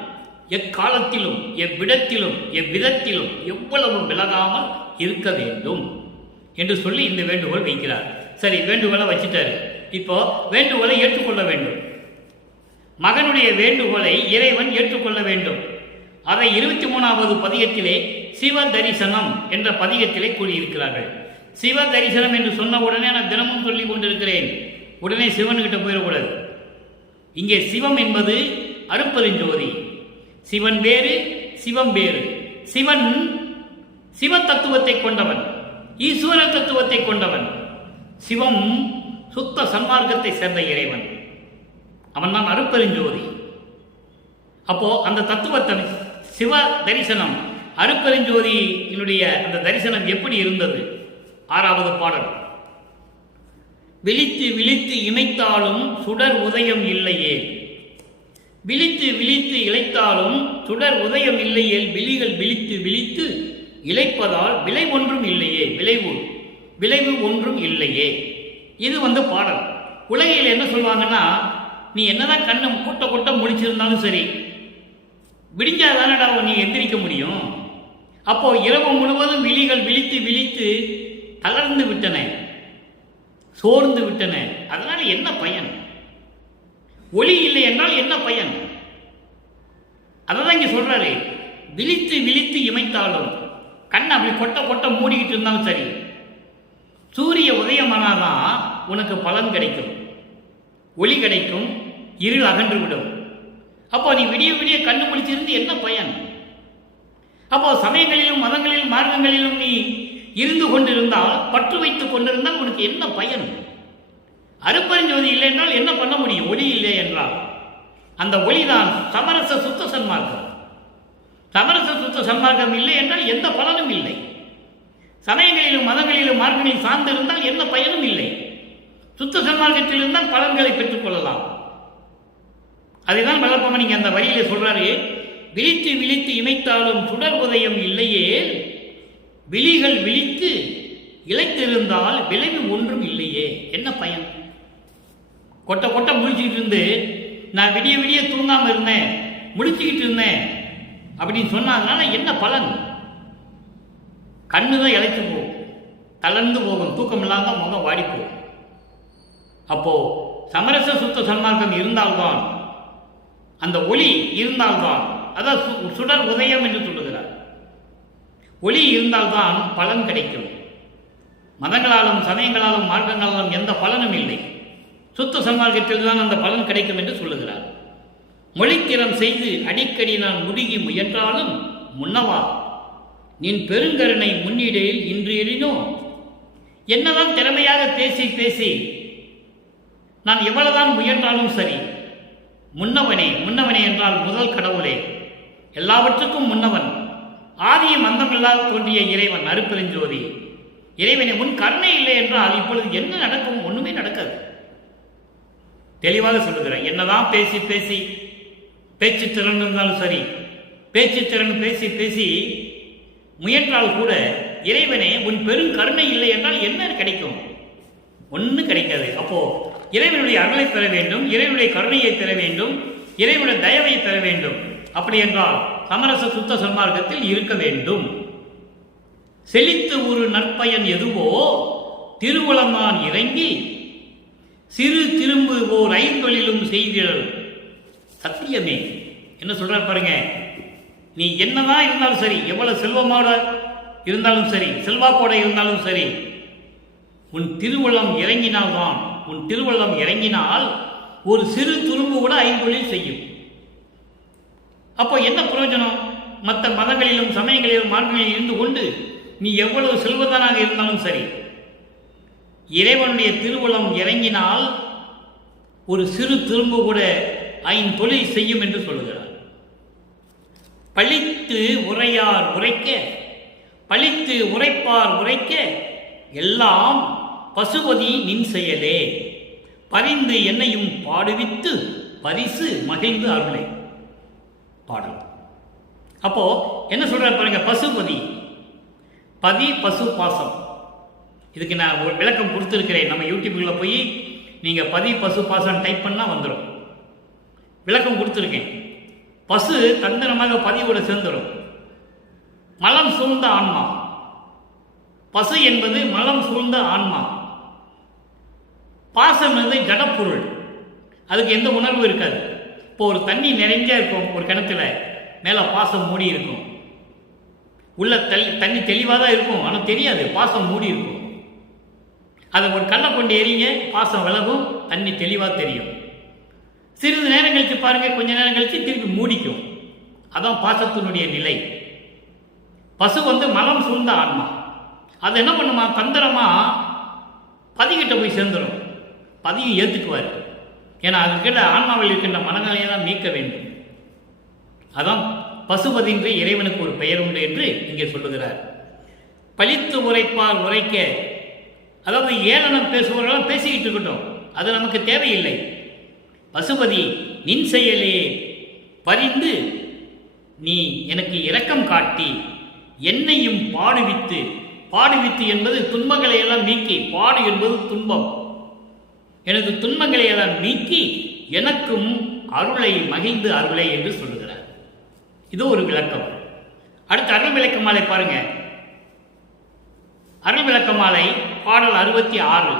எக்காலத்திலும் எவ்விடத்திலும் எவ்விதத்திலும் எவ்வளவு விலகாமல் இருக்க வேண்டும் என்று சொல்லி இந்த வேண்டுகோள் வைக்கிறார். சரி, வேண்டுகோளை வச்சுட்டாரு. இப்போ வேண்டுகோளை ஏற்றுக்கொள்ள வேண்டும். மகனுடைய வேண்டுகோளை இறைவன் ஏற்றுக்கொள்ள வேண்டும். அதை 23வது பதிகத்திலே சிவ தரிசனம் என்ற பதிகத்திலே கூறியிருக்கிறார்கள். சிவ தரிசனம் என்று சொன்ன உடனே நான் தினமும் சொல்லி கொண்டிருக்கிறேன், உடனே சிவன்கிட்ட போயிடக்கூடாது. இங்கே சிவம் என்பது அருட்பெருஞ்சோதி. சிவன் வேறு, சிவம் வேறு. சிவன் சிவ தத்துவத்தை கொண்டவன், ஈஸ்வர தத்துவத்தை கொண்டவன். சிவம் சுத்த சன்மார்க்கத்தை சேர்ந்த இறைவன், அவன் தான் அருட்பெருஞ்சோதி. அப்போ அந்த தத்துவத்தை சிவ தரிசனம், அருட்பெருஞ்சோதியினுடைய அந்த தரிசனம் எப்படி இருந்தது? 6வது பாடல். விழித்து விழித்து இமைத்தாலும் சுடர் உதயம் இல்லையே, விழித்து விழித்து இழைத்தாலும் சுடர் உதயம் இல்லையே, விழிகள் விழித்து விழித்து இழைப்பதால் விளை ஒன்றும் இல்லையே, விளைவு ஒன்றும் இல்லையே. இது பாடல். உலகில் என்ன சொல்லுவாங்கன்னா, நீ என்னதான் கண்ணை கொட்ட கொட்ட முடிச்சிருந்தாலும் சரி, விடிஞ்சாதானடா நீ எந்திரிக்க முடியும். அப்போ இரவு முழுவதும் விழிகள் விழித்து விழித்து தளர்ந்து விட்டன, சோர்ந்து விட்டன. அதனால என்ன பயன்? ஒளி இல்லை என்றால் என்ன பயன்? அதான் இங்க சொல்றாரு. விழித்து விழித்து இமைத்தாலும், கண்ணை அப்படி கொட்ட கொட்ட மூடிக்கிட்டு இருந்தாலும் சரி, சூரிய உதயமானாதான் உனக்கு பலன் கிடைக்கும், ஒளி கிடைக்கும், இருள் அகன்று விடும். அப்போ நீ விடிய விடிய கண்ணு முடிச்சிருந்து என்ன பயன்? அப்போ சமயங்களிலும் மதங்களிலும் மார்க்கங்களிலும் நீ இருந்து கொண்டிருந்தால், பற்று வைத்துக் கொண்டிருந்தால் உனக்கு என்ன பயன்? அருட்பெருஞ்சோதி இல்லை என்றால் என்ன பண்ண முடியும்? ஒளி இல்லை என்றால் அந்த ஒளிதான் சமரச சுத்த சன்மார்க்கம். சமரச சுத்த சன்மார்க்கம் இல்லை என்றால் எந்த பலனும் இல்லை. சமயங்களிலும் மதங்களிலும் மார்க்கங்களில் சார்ந்து இருந்தால் என்ன பயனும் இல்லை. சுத்த சன்மார்க்கத்தில் இருந்தால் பலன்களை பெற்றுக் கொள்ளலாம். அதுதான் வளர்ப்பவன் நீங்க அந்த வரியில சொல்றாரு. விழித்து விழித்து இமைத்தாலும் சுடர் உதயம் இல்லையே, விழிகள் விழித்து இழைத்திருந்தால் விளைவு ஒன்றும் இல்லையே, என்ன பயன்? கொட்ட கொட்ட முழிச்சுக்கிட்டு இருந்து நான் விடிய விடிய தூங்காம இருந்தேன், முழிச்சுக்கிட்டு இருந்தேன் அப்படின்னு சொன்னாங்கனால என்ன பலன்? கண்ணுதான் இழைத்து போகும், தளர்ந்து போகும், தூக்கம் இல்லாம முகம் வாடி போகும். அப்போ சமரச சுத்த சன்மார்க்கம் இருந்தால்தான், அந்த ஒளி இருந்தால்தான், அதான் சுடர் உதயம் என்று சொல்லுகிறார். ஒளி இருந்தால்தான் பலன் கிடைக்கும். மதங்களாலும் சமயங்களாலும் மார்க்கங்களாலும் எந்த பலனும் இல்லை. சுத்த சன்மார்க்கத்தில் தான் அந்த பலன் கிடைக்கும் என்று சொல்லுகிறார். மொழித்திறம் செய்து அடிக்கடி நான் முடுகி முயன்றாலும் முன்னவா நின் பெருங்கருணை முன்னிடையில் இன்று எழினோ. என்னதான் திறமையாக பேசி பேசி நான் எவ்வளவுதான் முயன்றாலும் சரி, முன்னவனே, முன்னவனே என்றால் முதல் கடவுளே, எல்லாவற்றுக்கும் முன்னவன், ஆதியும் அந்தமில்லாத தோன்றிய இறைவன் அருட்பெருஞ்சோதி, இறைவனை உன் கருணை இல்லை என்றால் இப்பொழுது என்ன நடக்கும்? ஒண்ணுமே நடக்காது. தெளிவாக சொல்லுகிறேன். என்னதான் பேசி பேசி பேச்சு திறன் இருந்தாலும் சரி, பேச்சு திறன் பேசி பேசி முயன்றால் கூட இறைவனே உன் பெரும் கருணை இல்லை என்றால் என்ன கிடைக்கும்? ஒன்றும் கிடைக்காது. அப்போ இறைவனுடைய அருளை பெற வேண்டும், இறைவனுடைய கருணையை பெற வேண்டும், இறைவனுடைய தயவை பெற வேண்டும். அப்படி என்றால் சமரச சுத்த சன்மார்க்கத்தில் இருக்க வேண்டும். செழித்து ஒரு நற்பயன் எதுவோ திருவுளமான் இறங்கி சிறு திரும்பு ஓர் ஐந்தொழிலும் செய்திடல். சத்தியமே என்ன சொல்ற பாருங்க. நீ என்னதான் இருந்தாலும் சரி, எவ்வளவு செல்வமோட இருந்தாலும் சரி, செல்வாக்கோட இருந்தாலும் சரி, உன் திருவுளம் இறங்கினால்தான், உன் திருவுளம் இறங்கினால் ஒரு சிறு துரும்பு கூட ஐந்தொழில் செய்யும். அப்போ என்ன பிரயோஜனம்? மற்ற மதங்களிலும் சமயங்களிலும் மார்க்கங்களிலும் இருந்து கொண்டு நீ எவ்வளவு செல்வந்தனாக இருந்தாலும் சரி, இறைவனுடைய திருவுளம் இறங்கினால் ஒரு சிறு துரும்பு கூட ஐந்தொழில் செய்யும் என்று சொல்லுகிறார். பழித்து உரையார் உரைக்க, பழித்து உரைப்பார் உரைக்க, எல்லாம் பசுபதி நின் செயலே, பரிந்து என்னையும் பாடுவித்து பரிசு மகிழ்ந்து அருளை. பாடல். அப்போ என்ன சொல்ற பாருங்க. பசுபதி, பதி பசு பாசம். இதுக்கு நான் ஒரு விளக்கம் கொடுத்துருக்கிறேன். நம்ம யூடியூப்ல போய் நீங்க பதி பசு பாசம் டைப் பண்ணா வந்துடும். விளக்கம் கொடுத்துருக்கேன். பசு தந்திரமாக பதிவோட சேர்ந்துடும். மலம் சூழ்ந்த ஆன்மா. பசு என்பது மலம் சூழ்ந்த ஆன்மா. பாசம் என்பது ஜடப்பொருள். அதுக்கு எந்த உணர்வு இருக்காது. இப்போ ஒரு தண்ணி நிறைஞ்சா இருக்கும், ஒரு கிணத்துல மேலே பாசம் மூடி இருக்கும். உள்ள தண்ணி தெளிவாக தான் இருக்கும், ஆனால் தெரியாது, பாசம் மூடி இருக்கும். அதை ஒரு கல்லை கொண்டு எறிங்க, பாசம் விலகும், தண்ணி தெளிவாக தெரியும். சிறிது நேரம் கழித்து பாருங்க, கொஞ்ச நேரம் கழித்து திருப்பி மூடிக்கும். அதான் பாசத்தினுடைய நிலை. பசு மலம் சூழ்ந்த ஆன்மா. அது என்ன பண்ணுமா, தந்திரமா பதிகிட்ட போய் சேர்ந்துடும். பதியை ஏற்றுக்குவார். ஏன்னா அதுக்கிட்ட ஆன்மாவில் இருக்கின்ற மனநிலையெல்லாம் நீக்க வேண்டும். அதான் பசுபதி என்று இறைவனுக்கு ஒரு பெயர் உண்டு என்று இங்கே சொல்லுகிறார். பழித்து உரைப்பால் உரைக்க, அதாவது ஏளனம் பேசுபவர்களாம் பேசிக்கிட்டு இருக்கட்டும், அது நமக்கு தேவையில்லை. பசுபதி நின் செயலே பரிந்து நீ எனக்கு இரக்கம் காட்டி என்னையும் பாடுவித்து, பாடுவித்து என்பது துன்பங்களை எல்லாம் நீக்கி, பாடு என்பது துன்பம், எனது துன்பங்களை எல்லாம் நீக்கி எனக்கும் அருளை மகிழ்ந்து அருளை என்று சொல்லுகிறார். இது ஒரு விளக்கம். அடுத்து அருள் விளக்க மாலை பாருங்க. அருள் விளக்க மாலை பாடல் 66.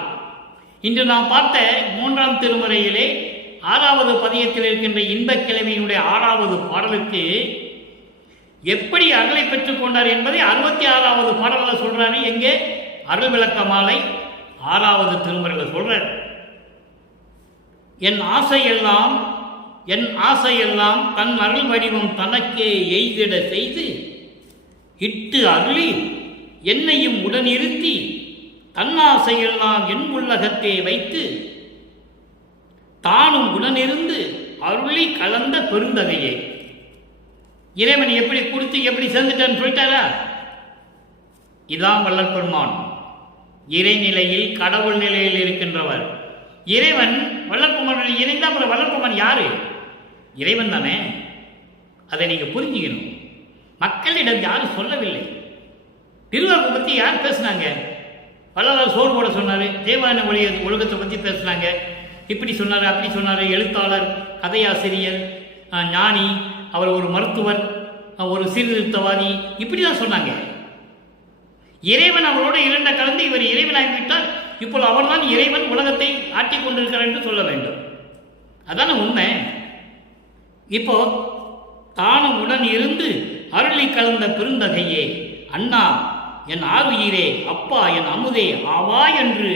இன்று நாம் பார்த்த 3ஆம் திருமுறையிலே 6வது பதியத்தில் இருக்கின்ற இன்பக் கிழமையினுடைய 6வது பாடலுக்கு எப்படி அருளை பெற்றுக் கொண்டார் என்பதை 66வது பாடலில் சொல்றாரு. எங்கே? அருள் விளக்க மாலை 6வது திருமுறையில் சொல்றார். என் ஆசையெல்லாம் தன் அருள் வடிவம் தனக்கே எய்திட செய்து இட்டு அருளி என்னையும் உடனிருத்தி தன்னாசையெல்லாம் என் உள்ளகத்தே வைத்து தானும் உடனிருந்து அருளி கலந்த பெருந்தகையே. இறைவன் எப்படி கொடுத்து எப்படி சேர்ந்துட்டான்னு சொல்லிட்டாரா? இதான் வள்ளல் பெருமான். இறைநிலையில் கடவுள் நிலையில் இருக்கின்றவர் இறைவன். வள்ளற்பெருமான் இணைந்தா அப்புறம் வள்ளற்பெருமான் யாரு? இறைவன் தானே. அதை நீங்க புரிஞ்சுக்கணும். மக்களிடம் யாரும் சொல்லவில்லை. திருவாரூரை பற்றி யார் பேசினாங்க? வள்ளலார் சோறு போட சொன்னார், தேவான ஒழுக்கத்தை பற்றி பேசினாங்க, இப்படி சொன்னார் அப்படி சொன்னார். எழுத்தாளர், கதையாசிரியர், ஞானி, அவர் ஒரு மருத்துவர், ஒரு சீர்திருத்தவாதி, இப்படி தான் சொன்னாங்க. இறைவன் அவரோடு இரண்ட கலந்து இவர் இறைவனாகிவிட்டார், இப்போ அவர்தான் இறைவன், உலகத்தை ஆட்டிக் கொண்டிருக்கிறார் என்று சொல்ல வேண்டும். அதான உண்மை. இப்போ தானும் உடன் இருந்து அருளி கலந்த பெருந்தகையே, அண்ணா என் ஆருயிரே, அப்பா என் அமுதே, ஆவா என்று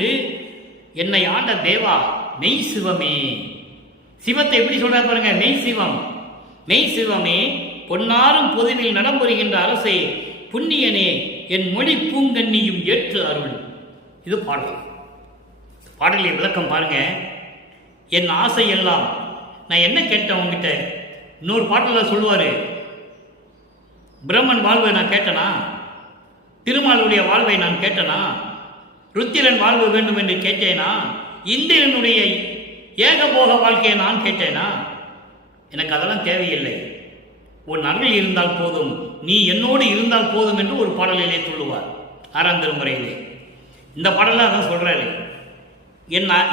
என்னை ஆண்ட தேவா, மெய் சிவமே. சிவத்தை எப்படி சொல்ற பாருங்க, மெய் சிவம். மெய் சிவமே, பொன்னாரும் பொதுவில் நடம்புறுகின்ற அரசே, புண்ணியனே, என் மொழி பூங்கண்ணியும் ஏற்று அருள். இது பாடல். பாடலின் விளக்கம் பாருங்க. என் ஆசையெல்லாம், நான் என்ன கேட்டேன் உங்ககிட்ட? இன்னொரு பாட்டில் சொல்லுவாரு, பிரம்மன் வாழ்வை நான் கேட்டனா, திருமாலுடைய வாழ்வை நான் கேட்டனா, ருத்திரன் வாழ்வு வேண்டும் என்று கேட்டேனா, இந்திரனுடைய ஏகபோக வாழ்க்கையை நான் கேட்டேனா? எனக்கு அதெல்லாம் தேவையில்லை. உன் அருள் இருந்தால் போதும், நீ என்னோடு இருந்தால் போதும் என்று ஒரு பாடலிலே சொல்லுவார் 6ஆம் திருமுறையிலே. இந்த பாடலாக தான் சொல்றாரு.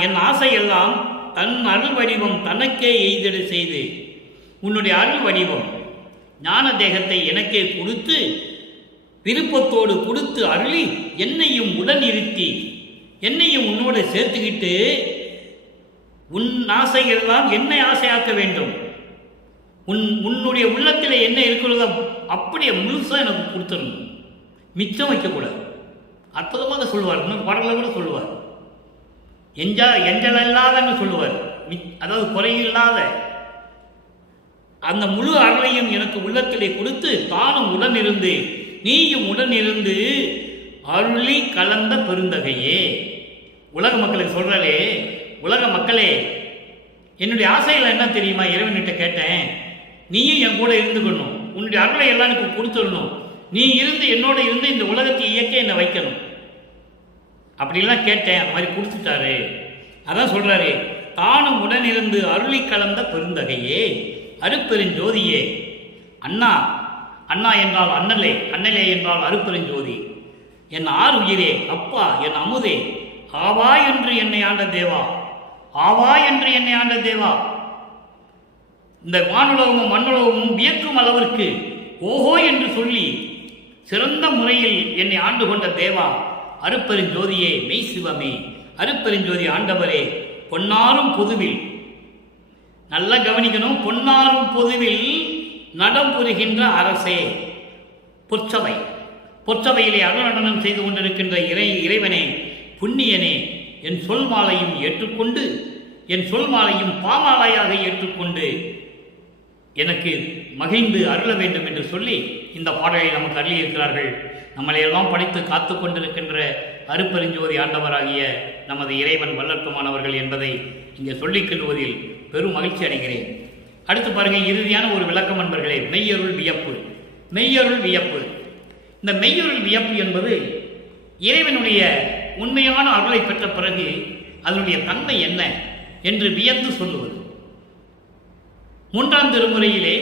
என் ஆசையெல்லாம் தன் அருள் வடிவம் தனக்கே எய்திட செய்து, உன்னுடைய அருள் வடிவம் ஞான தேகத்தை எனக்கே கொடுத்து விருப்பத்தோடு கொடுத்து அருளி என்னையும் உடன் இருத்தி என்னையும் உன்னோடு சேர்த்துக்கிட்டு உன் ஆசையெல்லாம் என்னை ஆசையாக்க வேண்டும். உன்னுடைய உள்ளத்தில் என்ன இருக்கிறதோ அப்படியே முழுசாக எனக்கு கொடுத்துடணும், மிச்சம் வைக்கக்கூடாது. அற்புதமாக சொல்லுவார். இன்னும் பாடலில் கூட சொல்லுவார், எஞ்சல் இல்லாதன்னு சொல்லுவார். அதாவது குறையில்லாத அந்த முழு அருளையும் எனக்கு உள்ளத்திலே கொடுத்து தானும் உடன் இருந்து நீயும் உடன் இருந்து அருளி கலந்த பெருந்தகையே. உலக மக்களுக்கு சொல்றாரே, உலக மக்களே, என்னுடைய ஆசைகள் என்ன தெரியுமா? இறைவன்கிட்ட கேட்டேன், நீயும் என் கூட இருந்துக்கணும், உன்னுடைய அருளை எல்லாம் எனக்கு கொடுத்துடணும், நீ இருந்து என்னோட இருந்து இந்த உலகத்தை இயக்க என்னை வைக்கணும், அப்படிலாம் கேட்டேன். அந்த மாதிரி கொடுத்துட்டாரு. அதான் சொல்றாரு, தானும் உடன் இருந்து அருளி கலந்த பெருந்தகையே, அருப்பெருஞ்சோதியே. அண்ணா, அண்ணா என்றால் அண்ணலே, அண்ணலே என்றால் அருப்பெருஞ்சோதி. என் ஆருயிரே, அப்பா என் அமுதே, ஆவா என்று என்னை ஆண்ட தேவா, ஆவா என்று என்னை ஆண்ட தேவா. இந்த வானுலகமும் மண்ணுலகமும் வியக்கும் அளவிற்கு ஓஹோ என்று சொல்லி சிறந்த முறையில் என்னை ஆண்டு கொண்ட தேவா, அருப்பெருஞ்சோதியே, மெய் சிவமே, அருப்பெருஞ்சோதி ஆண்டவரே, பொன்னாரும் பொதுவில், நல்லா கவனிக்கணும், பொன்னாரும் பொதுவில் நடம் புரிகின்ற அரசே, பொற்சபை, பொற்சபையிலே அருளடனம் செய்து கொண்டிருக்கின்ற இறைவனே, புண்ணியனே, என் சொல் மாலையும் ஏற்றுக்கொண்டு, என் சொல் மாலையும் பாமாலையாக ஏற்றுக்கொண்டு எனக்கு மகிழ்ந்து அருள வேண்டும் என்று சொல்லி இந்த பாடலை நமக்கு அருளியிருக்கிறார்கள். நம்மளையெல்லாம் படைத்து காத்து கொண்டிருக்கின்ற அருப்பெருஞ்சோதி ஆண்டவராகிய நமது இறைவன் வல்லற்பமானவர்கள் என்பதை இங்கே சொல்லிக் கொள்வதில் பெரும் மகிழ்ச்சி அடைகிறேன். அடுத்து பாருங்கள், இறுதியான ஒரு விளக்கம் நண்பர்களே, மெய்யருள் வியப்பு. மெய்யருள் வியப்பு, இந்த மெய்யருள் வியப்பு என்பது இறைவனுடைய உண்மையான அருளை பெற்ற பிறகு அதனுடைய தன்மை என்ன என்று வியந்து சொல்லுவது. 3ஆம் திருமுறையிலே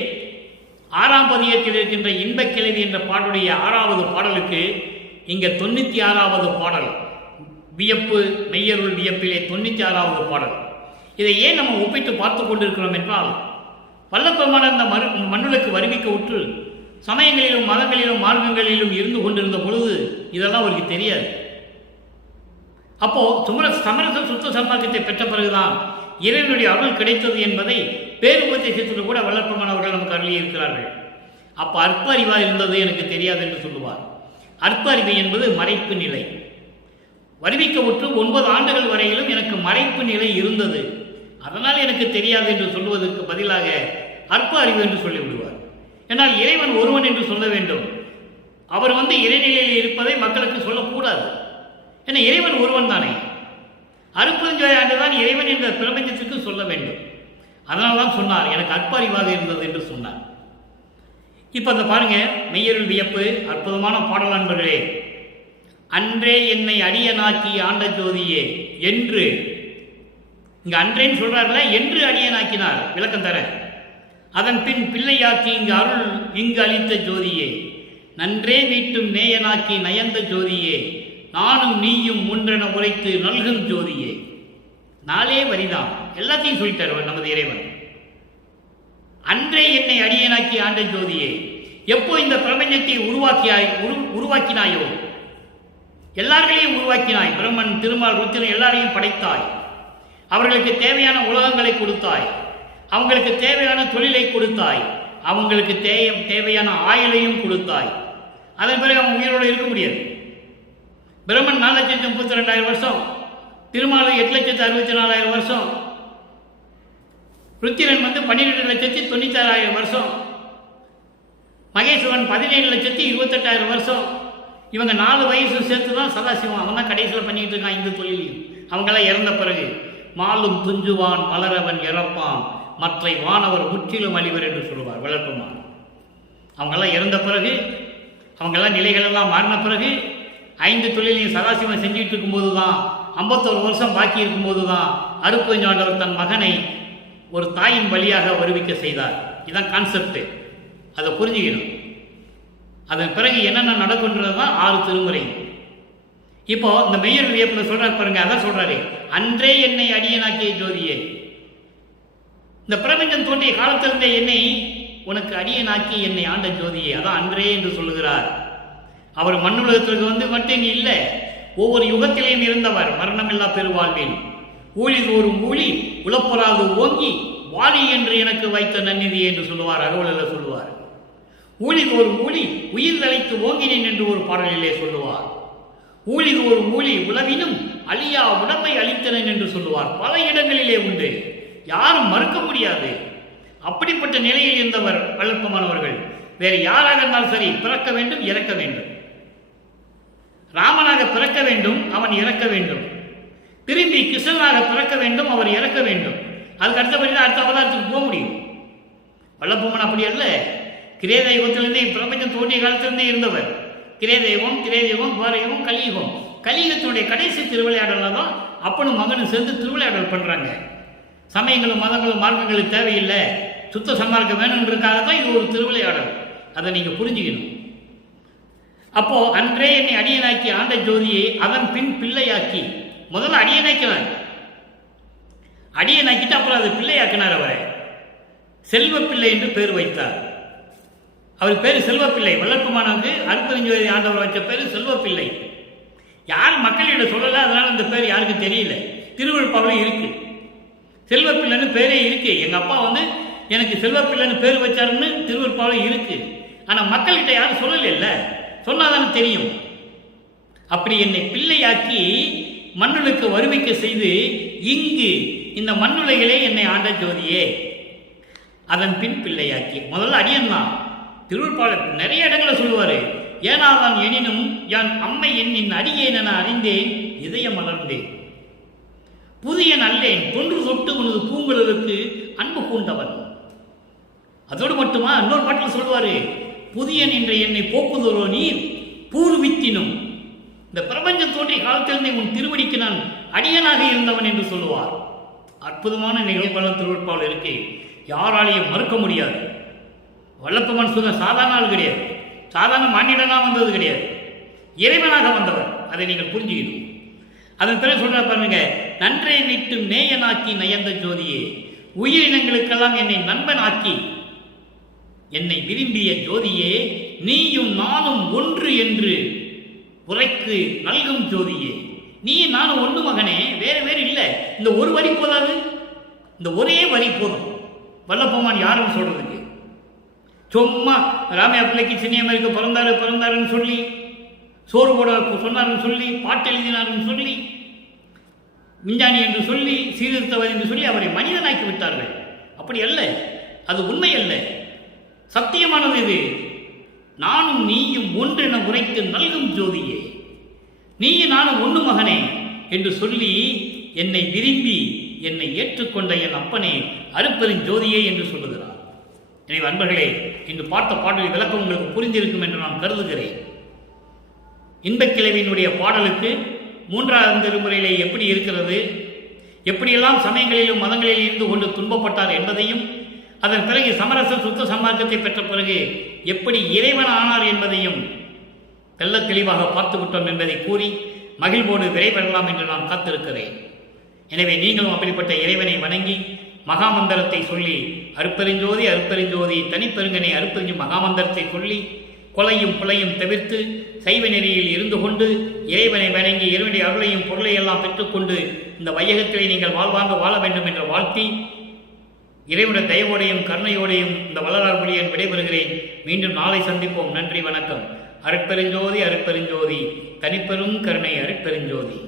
6ஆம் பதியத்தில் இருக்கின்ற இன்பக் கிளவி என்ற பாடலுடைய 6வது பாடலுக்கு இங்கே 96வது பாடல், வியப்பு, மெய்யருள் வியப்பிலே 96வது பாடல். இதை ஏன் நம்ம ஒப்பிட்டு பார்த்து கொண்டிருக்கிறோம் என்றால், வல்லபெருமான் அந்த மண்ணுலக்கு வருவிக்க உற்று சமயங்களிலும் மதங்களிலும் மார்க்கங்களிலும் இருந்து கொண்டிருந்த பொழுது இதெல்லாம் அவருக்கு தெரியாது. அப்போ சமரச சுத்த சன்மார்க்கத்தை பெற்ற பிறகுதான் இறைவனுடைய அருள் கிடைத்தது என்பதை பேருபதேசத்தில் கூட வல்லபெருமான் அவர்கள் நமக்கு அருளி இருக்கிறார்கள். அப்போ அற்ப அறிவாக இருந்தது எனக்கு தெரியாது என்று சொல்லுவார். அற்ப அறிவு என்பது மறைப்பு நிலை. வருவிக்க உற்று 9 ஆண்டுகள் வரையிலும் எனக்கு மறைப்பு நிலை இருந்தது, அதனால் எனக்கு தெரியாது என்று சொல்வதற்கு பதிலாக அற்ப அறிவு என்று சொல்லிவிடுவார். ஏன்னால் இறைவன் ஒருவன் என்று சொல்ல வேண்டும். அவர் இறைநிலையில் இருப்பதை மக்களுக்கு சொல்லக்கூடாது. ஏன்னா இறைவன் ஒருவன் தானே, அருப்பெருஞ்சோதி ஆண்டுதான் இறைவன் என்ற பிரபஞ்சத்திற்கு சொல்ல வேண்டும். அதனால்தான் சொன்னார் எனக்கு அற்ப அறிவாக இருந்தது என்று சொன்னார். இப்போ அந்த பாருங்க, மெய்யருள் வியப்பு அற்புதமான பாடல் நண்பர்களே. அன்றே என்னை அடியனாக்கி ஆண்ட ஜோதியே என்று, இங்க அன்றேன்னு சொல்றாருல, என்று அடியனாக்கினார், விளக்கம் தர. அதன் பின் பிள்ளையாக்கி இங்கு அளித்த ஜோதியே, நன்றே மீட்டும் நேயனாக்கி நயந்த ஜோதியே, நானும் நீயும் ஒன்றென உரைத்து நல்கும் ஜோதியே. 4 வரிதான், எல்லாத்தையும் சொல்லிட்டார் நமது இறைவன். அன்றே என்னை அடியனாக்கி ஆண்ட ஜோதியே, எப்போ இந்த பிரபஞ்சத்தை உருவாக்கினாயோ, எல்லாரையும் உருவாக்கினாய். பிரம்மன், திருமால், ருத்திரன் எல்லாரையும் படைத்தாய். அவர்களுக்கு தேவையான உலகங்களை கொடுத்தாய், அவங்களுக்கு தேவையான தொழிலை கொடுத்தாய், அவங்களுக்கு தேவையான ஆயுளையும் கொடுத்தாய். அதன் பிறகு அவங்க உயிரோடு இருக்க முடியாது. பிரம்மன் 4,32,000 வருஷம், திருமால் 8,64,000 வருஷம், ருத்திரன் 12,96,000 வருஷம், மகேஸ்வரன் 17,28,000 வருஷம். இவங்க 4 வயசு சேர்த்து தான் சதாசிவம், அவன் தான் கடைசியில் பண்ணிட்டு இருக்கான் இந்த தொழிலையும். அவங்களாம் இறந்த பிறகு மாலும் துஞ்சுவான் மலரவன் இறப்பான், மற்றை வானவர் முற்றிலும் அழிவர் என்று சொல்லுவார் வளர்ப்புமான். அவங்கெல்லாம் இறந்த பிறகு, அவங்கெல்லாம் நிலைகளெல்லாம் மாறின பிறகு 5 தொழிலையும் சதாசிவம் செஞ்சுட்டு இருக்கும்போது தான், 51 வருஷம் பாக்கி இருக்கும்போது தான் அருப்பெருஞ்சாண்டவர் தன் மகனை ஒரு தாயின் வழியாக வருவிக்க செய்தார். இதுதான் கான்செப்ட், அதை புரிஞ்சுக்கணும். அதன் பிறகு என்னென்ன நடக்குன்றது தான் 6 திருமுறை. இப்போ இந்த மெய்யர் வியப்பில் சொல்றாரு பாருங்க, அதான் சொல்றாரு, அன்றே என்னை அடியனாக்கிய ஜோதியே. இந்த பிரபஞ்சம் தோன்றிய காலத்திலிருந்தே என்னை உனக்கு அடியனாக்கி என்னை ஆண்ட ஜோதியே, அதான் அன்றே என்று சொல்லுகிறார். அவர் மண்ணுலகத்திற்கு மட்டும் இல்லை, ஒவ்வொரு யுகத்திலேயும் இருந்தவர். மரணமில்லா பெருவாழ்வில் ஊழில் ஒரு ஊழி உளப்பொறாது ஓங்கி வாழி என்று எனக்கு வைத்த நன்னிதி என்று சொல்லுவார், அகவலில் சொல்லுவார். ஊழில் ஒரு ஊழி உயிர் தலைத்து ஓங்கினேன் என்று ஒரு பாடலிலே சொல்லுவார். ஊழில் ஒரு ஊழி உளவினும் அழியா உடம்பை அளித்தனன் என்று சொல்லுவார். பல இடங்களிலே உண்டு, யாரும் மறுக்க முடியாது. அப்படிப்பட்ட நிலையில் இருந்தவர் வல்லற்பமானவர்கள். வேறு யாராக இருந்தாலும் சரி, பிறக்க வேண்டும், இறக்க வேண்டும். ராமனாக பிறக்க வேண்டும், அவன் இறக்க வேண்டும். திரும்பி கிருஷ்ணனாக பிறக்க வேண்டும், அவர் இறக்க வேண்டும். அதுக்கு அடுத்தபடி அடுத்த அவதாரத்துக்கு போக முடியும். வல்லப்பெருமான் அப்படி அல்ல, கிரேதயுகத்திலிருந்தே பிரபஞ்சம் தோன்றிய காலத்திலிருந்தே இருந்தவர். கிரேதயுகம், திரேதயுகம், துவாரயுகம், கலியுகம். கலியுகத்தினுடைய கடைசி திருவிளையாடல தான் அப்பனும் மகனும் சேர்ந்து திருவிளையாடல் பண்றாங்க. சமயங்களும் மதங்களும் மார்க்கங்களும் தேவையில்லை, சுத்த சன்மார்க்கம் வேணுன்றதுக்காக தான் இது ஒரு திருவிளையாடல். அதை நீங்க புரிஞ்சுக்கணும். அப்போ அன்றே என்னை அடியனாக்கி ஆண்ட ஜோதியை அதன் பின் பிள்ளையாக்கி, முதல்ல அடியனாக்கினார், அடியனாக்கிட்டு அப்புறம் அது பிள்ளையாக்கினார் அவரை. செல்வப்பிள்ளை என்று பேர் வைத்தார். அவர் பேர் செல்வப்பிள்ளை. வல்லற்பமானவருக்கு அருட்பெருஞ்சோதி ஆண்டவர் வச்ச பேர் செல்வப்பிள்ளை. யார் மக்களிடம் சொல்லலை, அதனால அந்த பேர் யாருக்கும் தெரியல. திருவள்ளுவரில் இருக்கு, செல்வப்பிள்ளைன்னு பேரே இருக்கு. எங்க அப்பா எனக்கு செல்வப்பிள்ளைன்னு பேர் வச்சாருன்னு திருவள்ளுவரில் இருக்கு. ஆனா மக்கள்கிட்ட யாரும் சொல்லல, சொன்னாதானே தெரியும். அப்படி என்னை பிள்ளையாக்கி மண்ணுலுக்கு வருவிக்க செய்து இங்கு இந்த மண்ணுலைகளே என்னை ஆண்ட ஜோதியே. அதன் பின் பிள்ளையாக்கி முதல்ல அடியன் தான். திருவள்ளுவர் நிறைய இடங்களை சொல்லுவாரு. ஏனாதான் எனினும் யான் அம்மை என்னின் அடியேன் என அறிந்தேன், இதயம் மலர்ந்தேன், புதிய நல்லேன் தொன்று தொட்டு உனது பூங்குழலுக்கு அன்பு பூண்டவன். அதோடு மட்டுமா இன்னொரு பாட்டில் சொல்லுவாரு, புதியன் என்ற என்னை போக்குதொரோ நீர் பூர்வித்தினும், இந்த பிரபஞ்சம் தோன்றிய காலத்திலிருந்தே உன் திருவடிக்கு நான் அடியனாக இருந்தவன் என்று சொல்லுவார். அற்புதமான நிகழ்வுகளும் திருவள்ளுவர் இருக்கு, யாராலையும் மறுக்க முடியாது. வல்லப்பமன் சொன்ன சாதாரண ஆள் கிடையாது, சாதாரண மானிடனாக வந்தது கிடையாது, இறைவனாக வந்தவர். அதை நீங்கள் புரிஞ்சுக்கணும். அதன் பிறகு சொல்ற பாருங்க, நன்றை விட்டு நேயனாக்கி நயந்த ஜோதியே, உயிரினங்களுக்கெல்லாம் என்னை நண்பனாக்கி என்னை விரும்பிய ஜோதியே, நீயும் நானும் ஒன்று என்று உரைக்கு நல்கும் ஜோதியே. நீ நானும் ஒன்று மகனே, வேறு வேறு இல்லை. இந்த ஒரு வரி போதாது, இந்த ஒரே வரி போதும் வல்லப்பமான் யாருன்னு சொல்றதுக்கு. சும்மா ராமையா பிள்ளைக்கு சின்னியமருக்கு பிறந்தாருன்னு சொல்லி, சோறு போட சொன்னார்னு சொல்லி, பாட்டு எழுதினார்னு சொல்லி, விஞ்ஞானி என்று சொல்லி, சீர்திருத்தவர் என்று சொல்லி அவரை மனிதனாக்கி விட்டார்கள். அப்படி அல்ல, அது உண்மை அல்ல, சத்தியமானது. இது நானும் நீயும் ஒன்றென உரைத்து நல்கும் ஜோதியே, நீயும் நானும் ஒன்று மகனே என்று சொல்லி என்னை விரும்பி என்னை ஏற்றுக்கொண்ட என் அப்பனே அருட்பெருஞ்சோதியே என்று சொல்லுகிறார். எனவே அன்பர்களே, இன்று பார்த்த பாடலின் விளக்கம் உங்களுக்கு புரிந்திருக்கும் என்று நான் கருதுகிறேன். இன்பக்கிழவியினுடைய பாடலுக்கு 3ஆம் திருமுறையிலே எப்படி இருக்கிறது, எப்படியெல்லாம் சமயங்களிலும் மதங்களில் இருந்து கொண்டு துன்பப்பட்டார் என்பதையும், அதன் பிறகு சமரச சுத்த சமார்க்கத்தை பெற்ற பிறகு எப்படி இறைவன் ஆனார் என்பதையும் தெள்ள தெளிவாக பார்த்து விட்டோம் என்பதை கூறி மகிழ்வோடு விரைவெல்லாம் என்று நான் காத்திருக்கிறேன். எனவே நீங்களும் அப்படிப்பட்ட இறைவனை வணங்கி மகாமந்திரத்தை சொல்லி அருட்பெருஞ்சோதி அருட்பெருஞ்சோதி தனிப்பெருங்கனை அருட்பெருஞ்சு மகாமந்திரத்தை சொல்லி கொலையும் புலையும் தவிர்த்து சைவ நெறியில் இருந்து கொண்டு இறைவனை வணங்கி இறைவனுடைய அருளையும் பொருளையெல்லாம் பெற்றுக்கொண்டு இந்த வையகத்திலே நீங்கள் வாழ்வாங்க வாழ வேண்டும் என்று வாழ்த்தி இறைவனுடைய தயவோடையும் கருணையோடையும் இந்த வள்ளலார் மொழியன் விடைபெறுகிறேன். மீண்டும் நாளை சந்திப்போம். நன்றி, வணக்கம். அருட்பெருஞ்சோதி அருட்பெருஞ்சோதி தனிப்பெரும் கருணை அருட்பெருஞ்சோதி.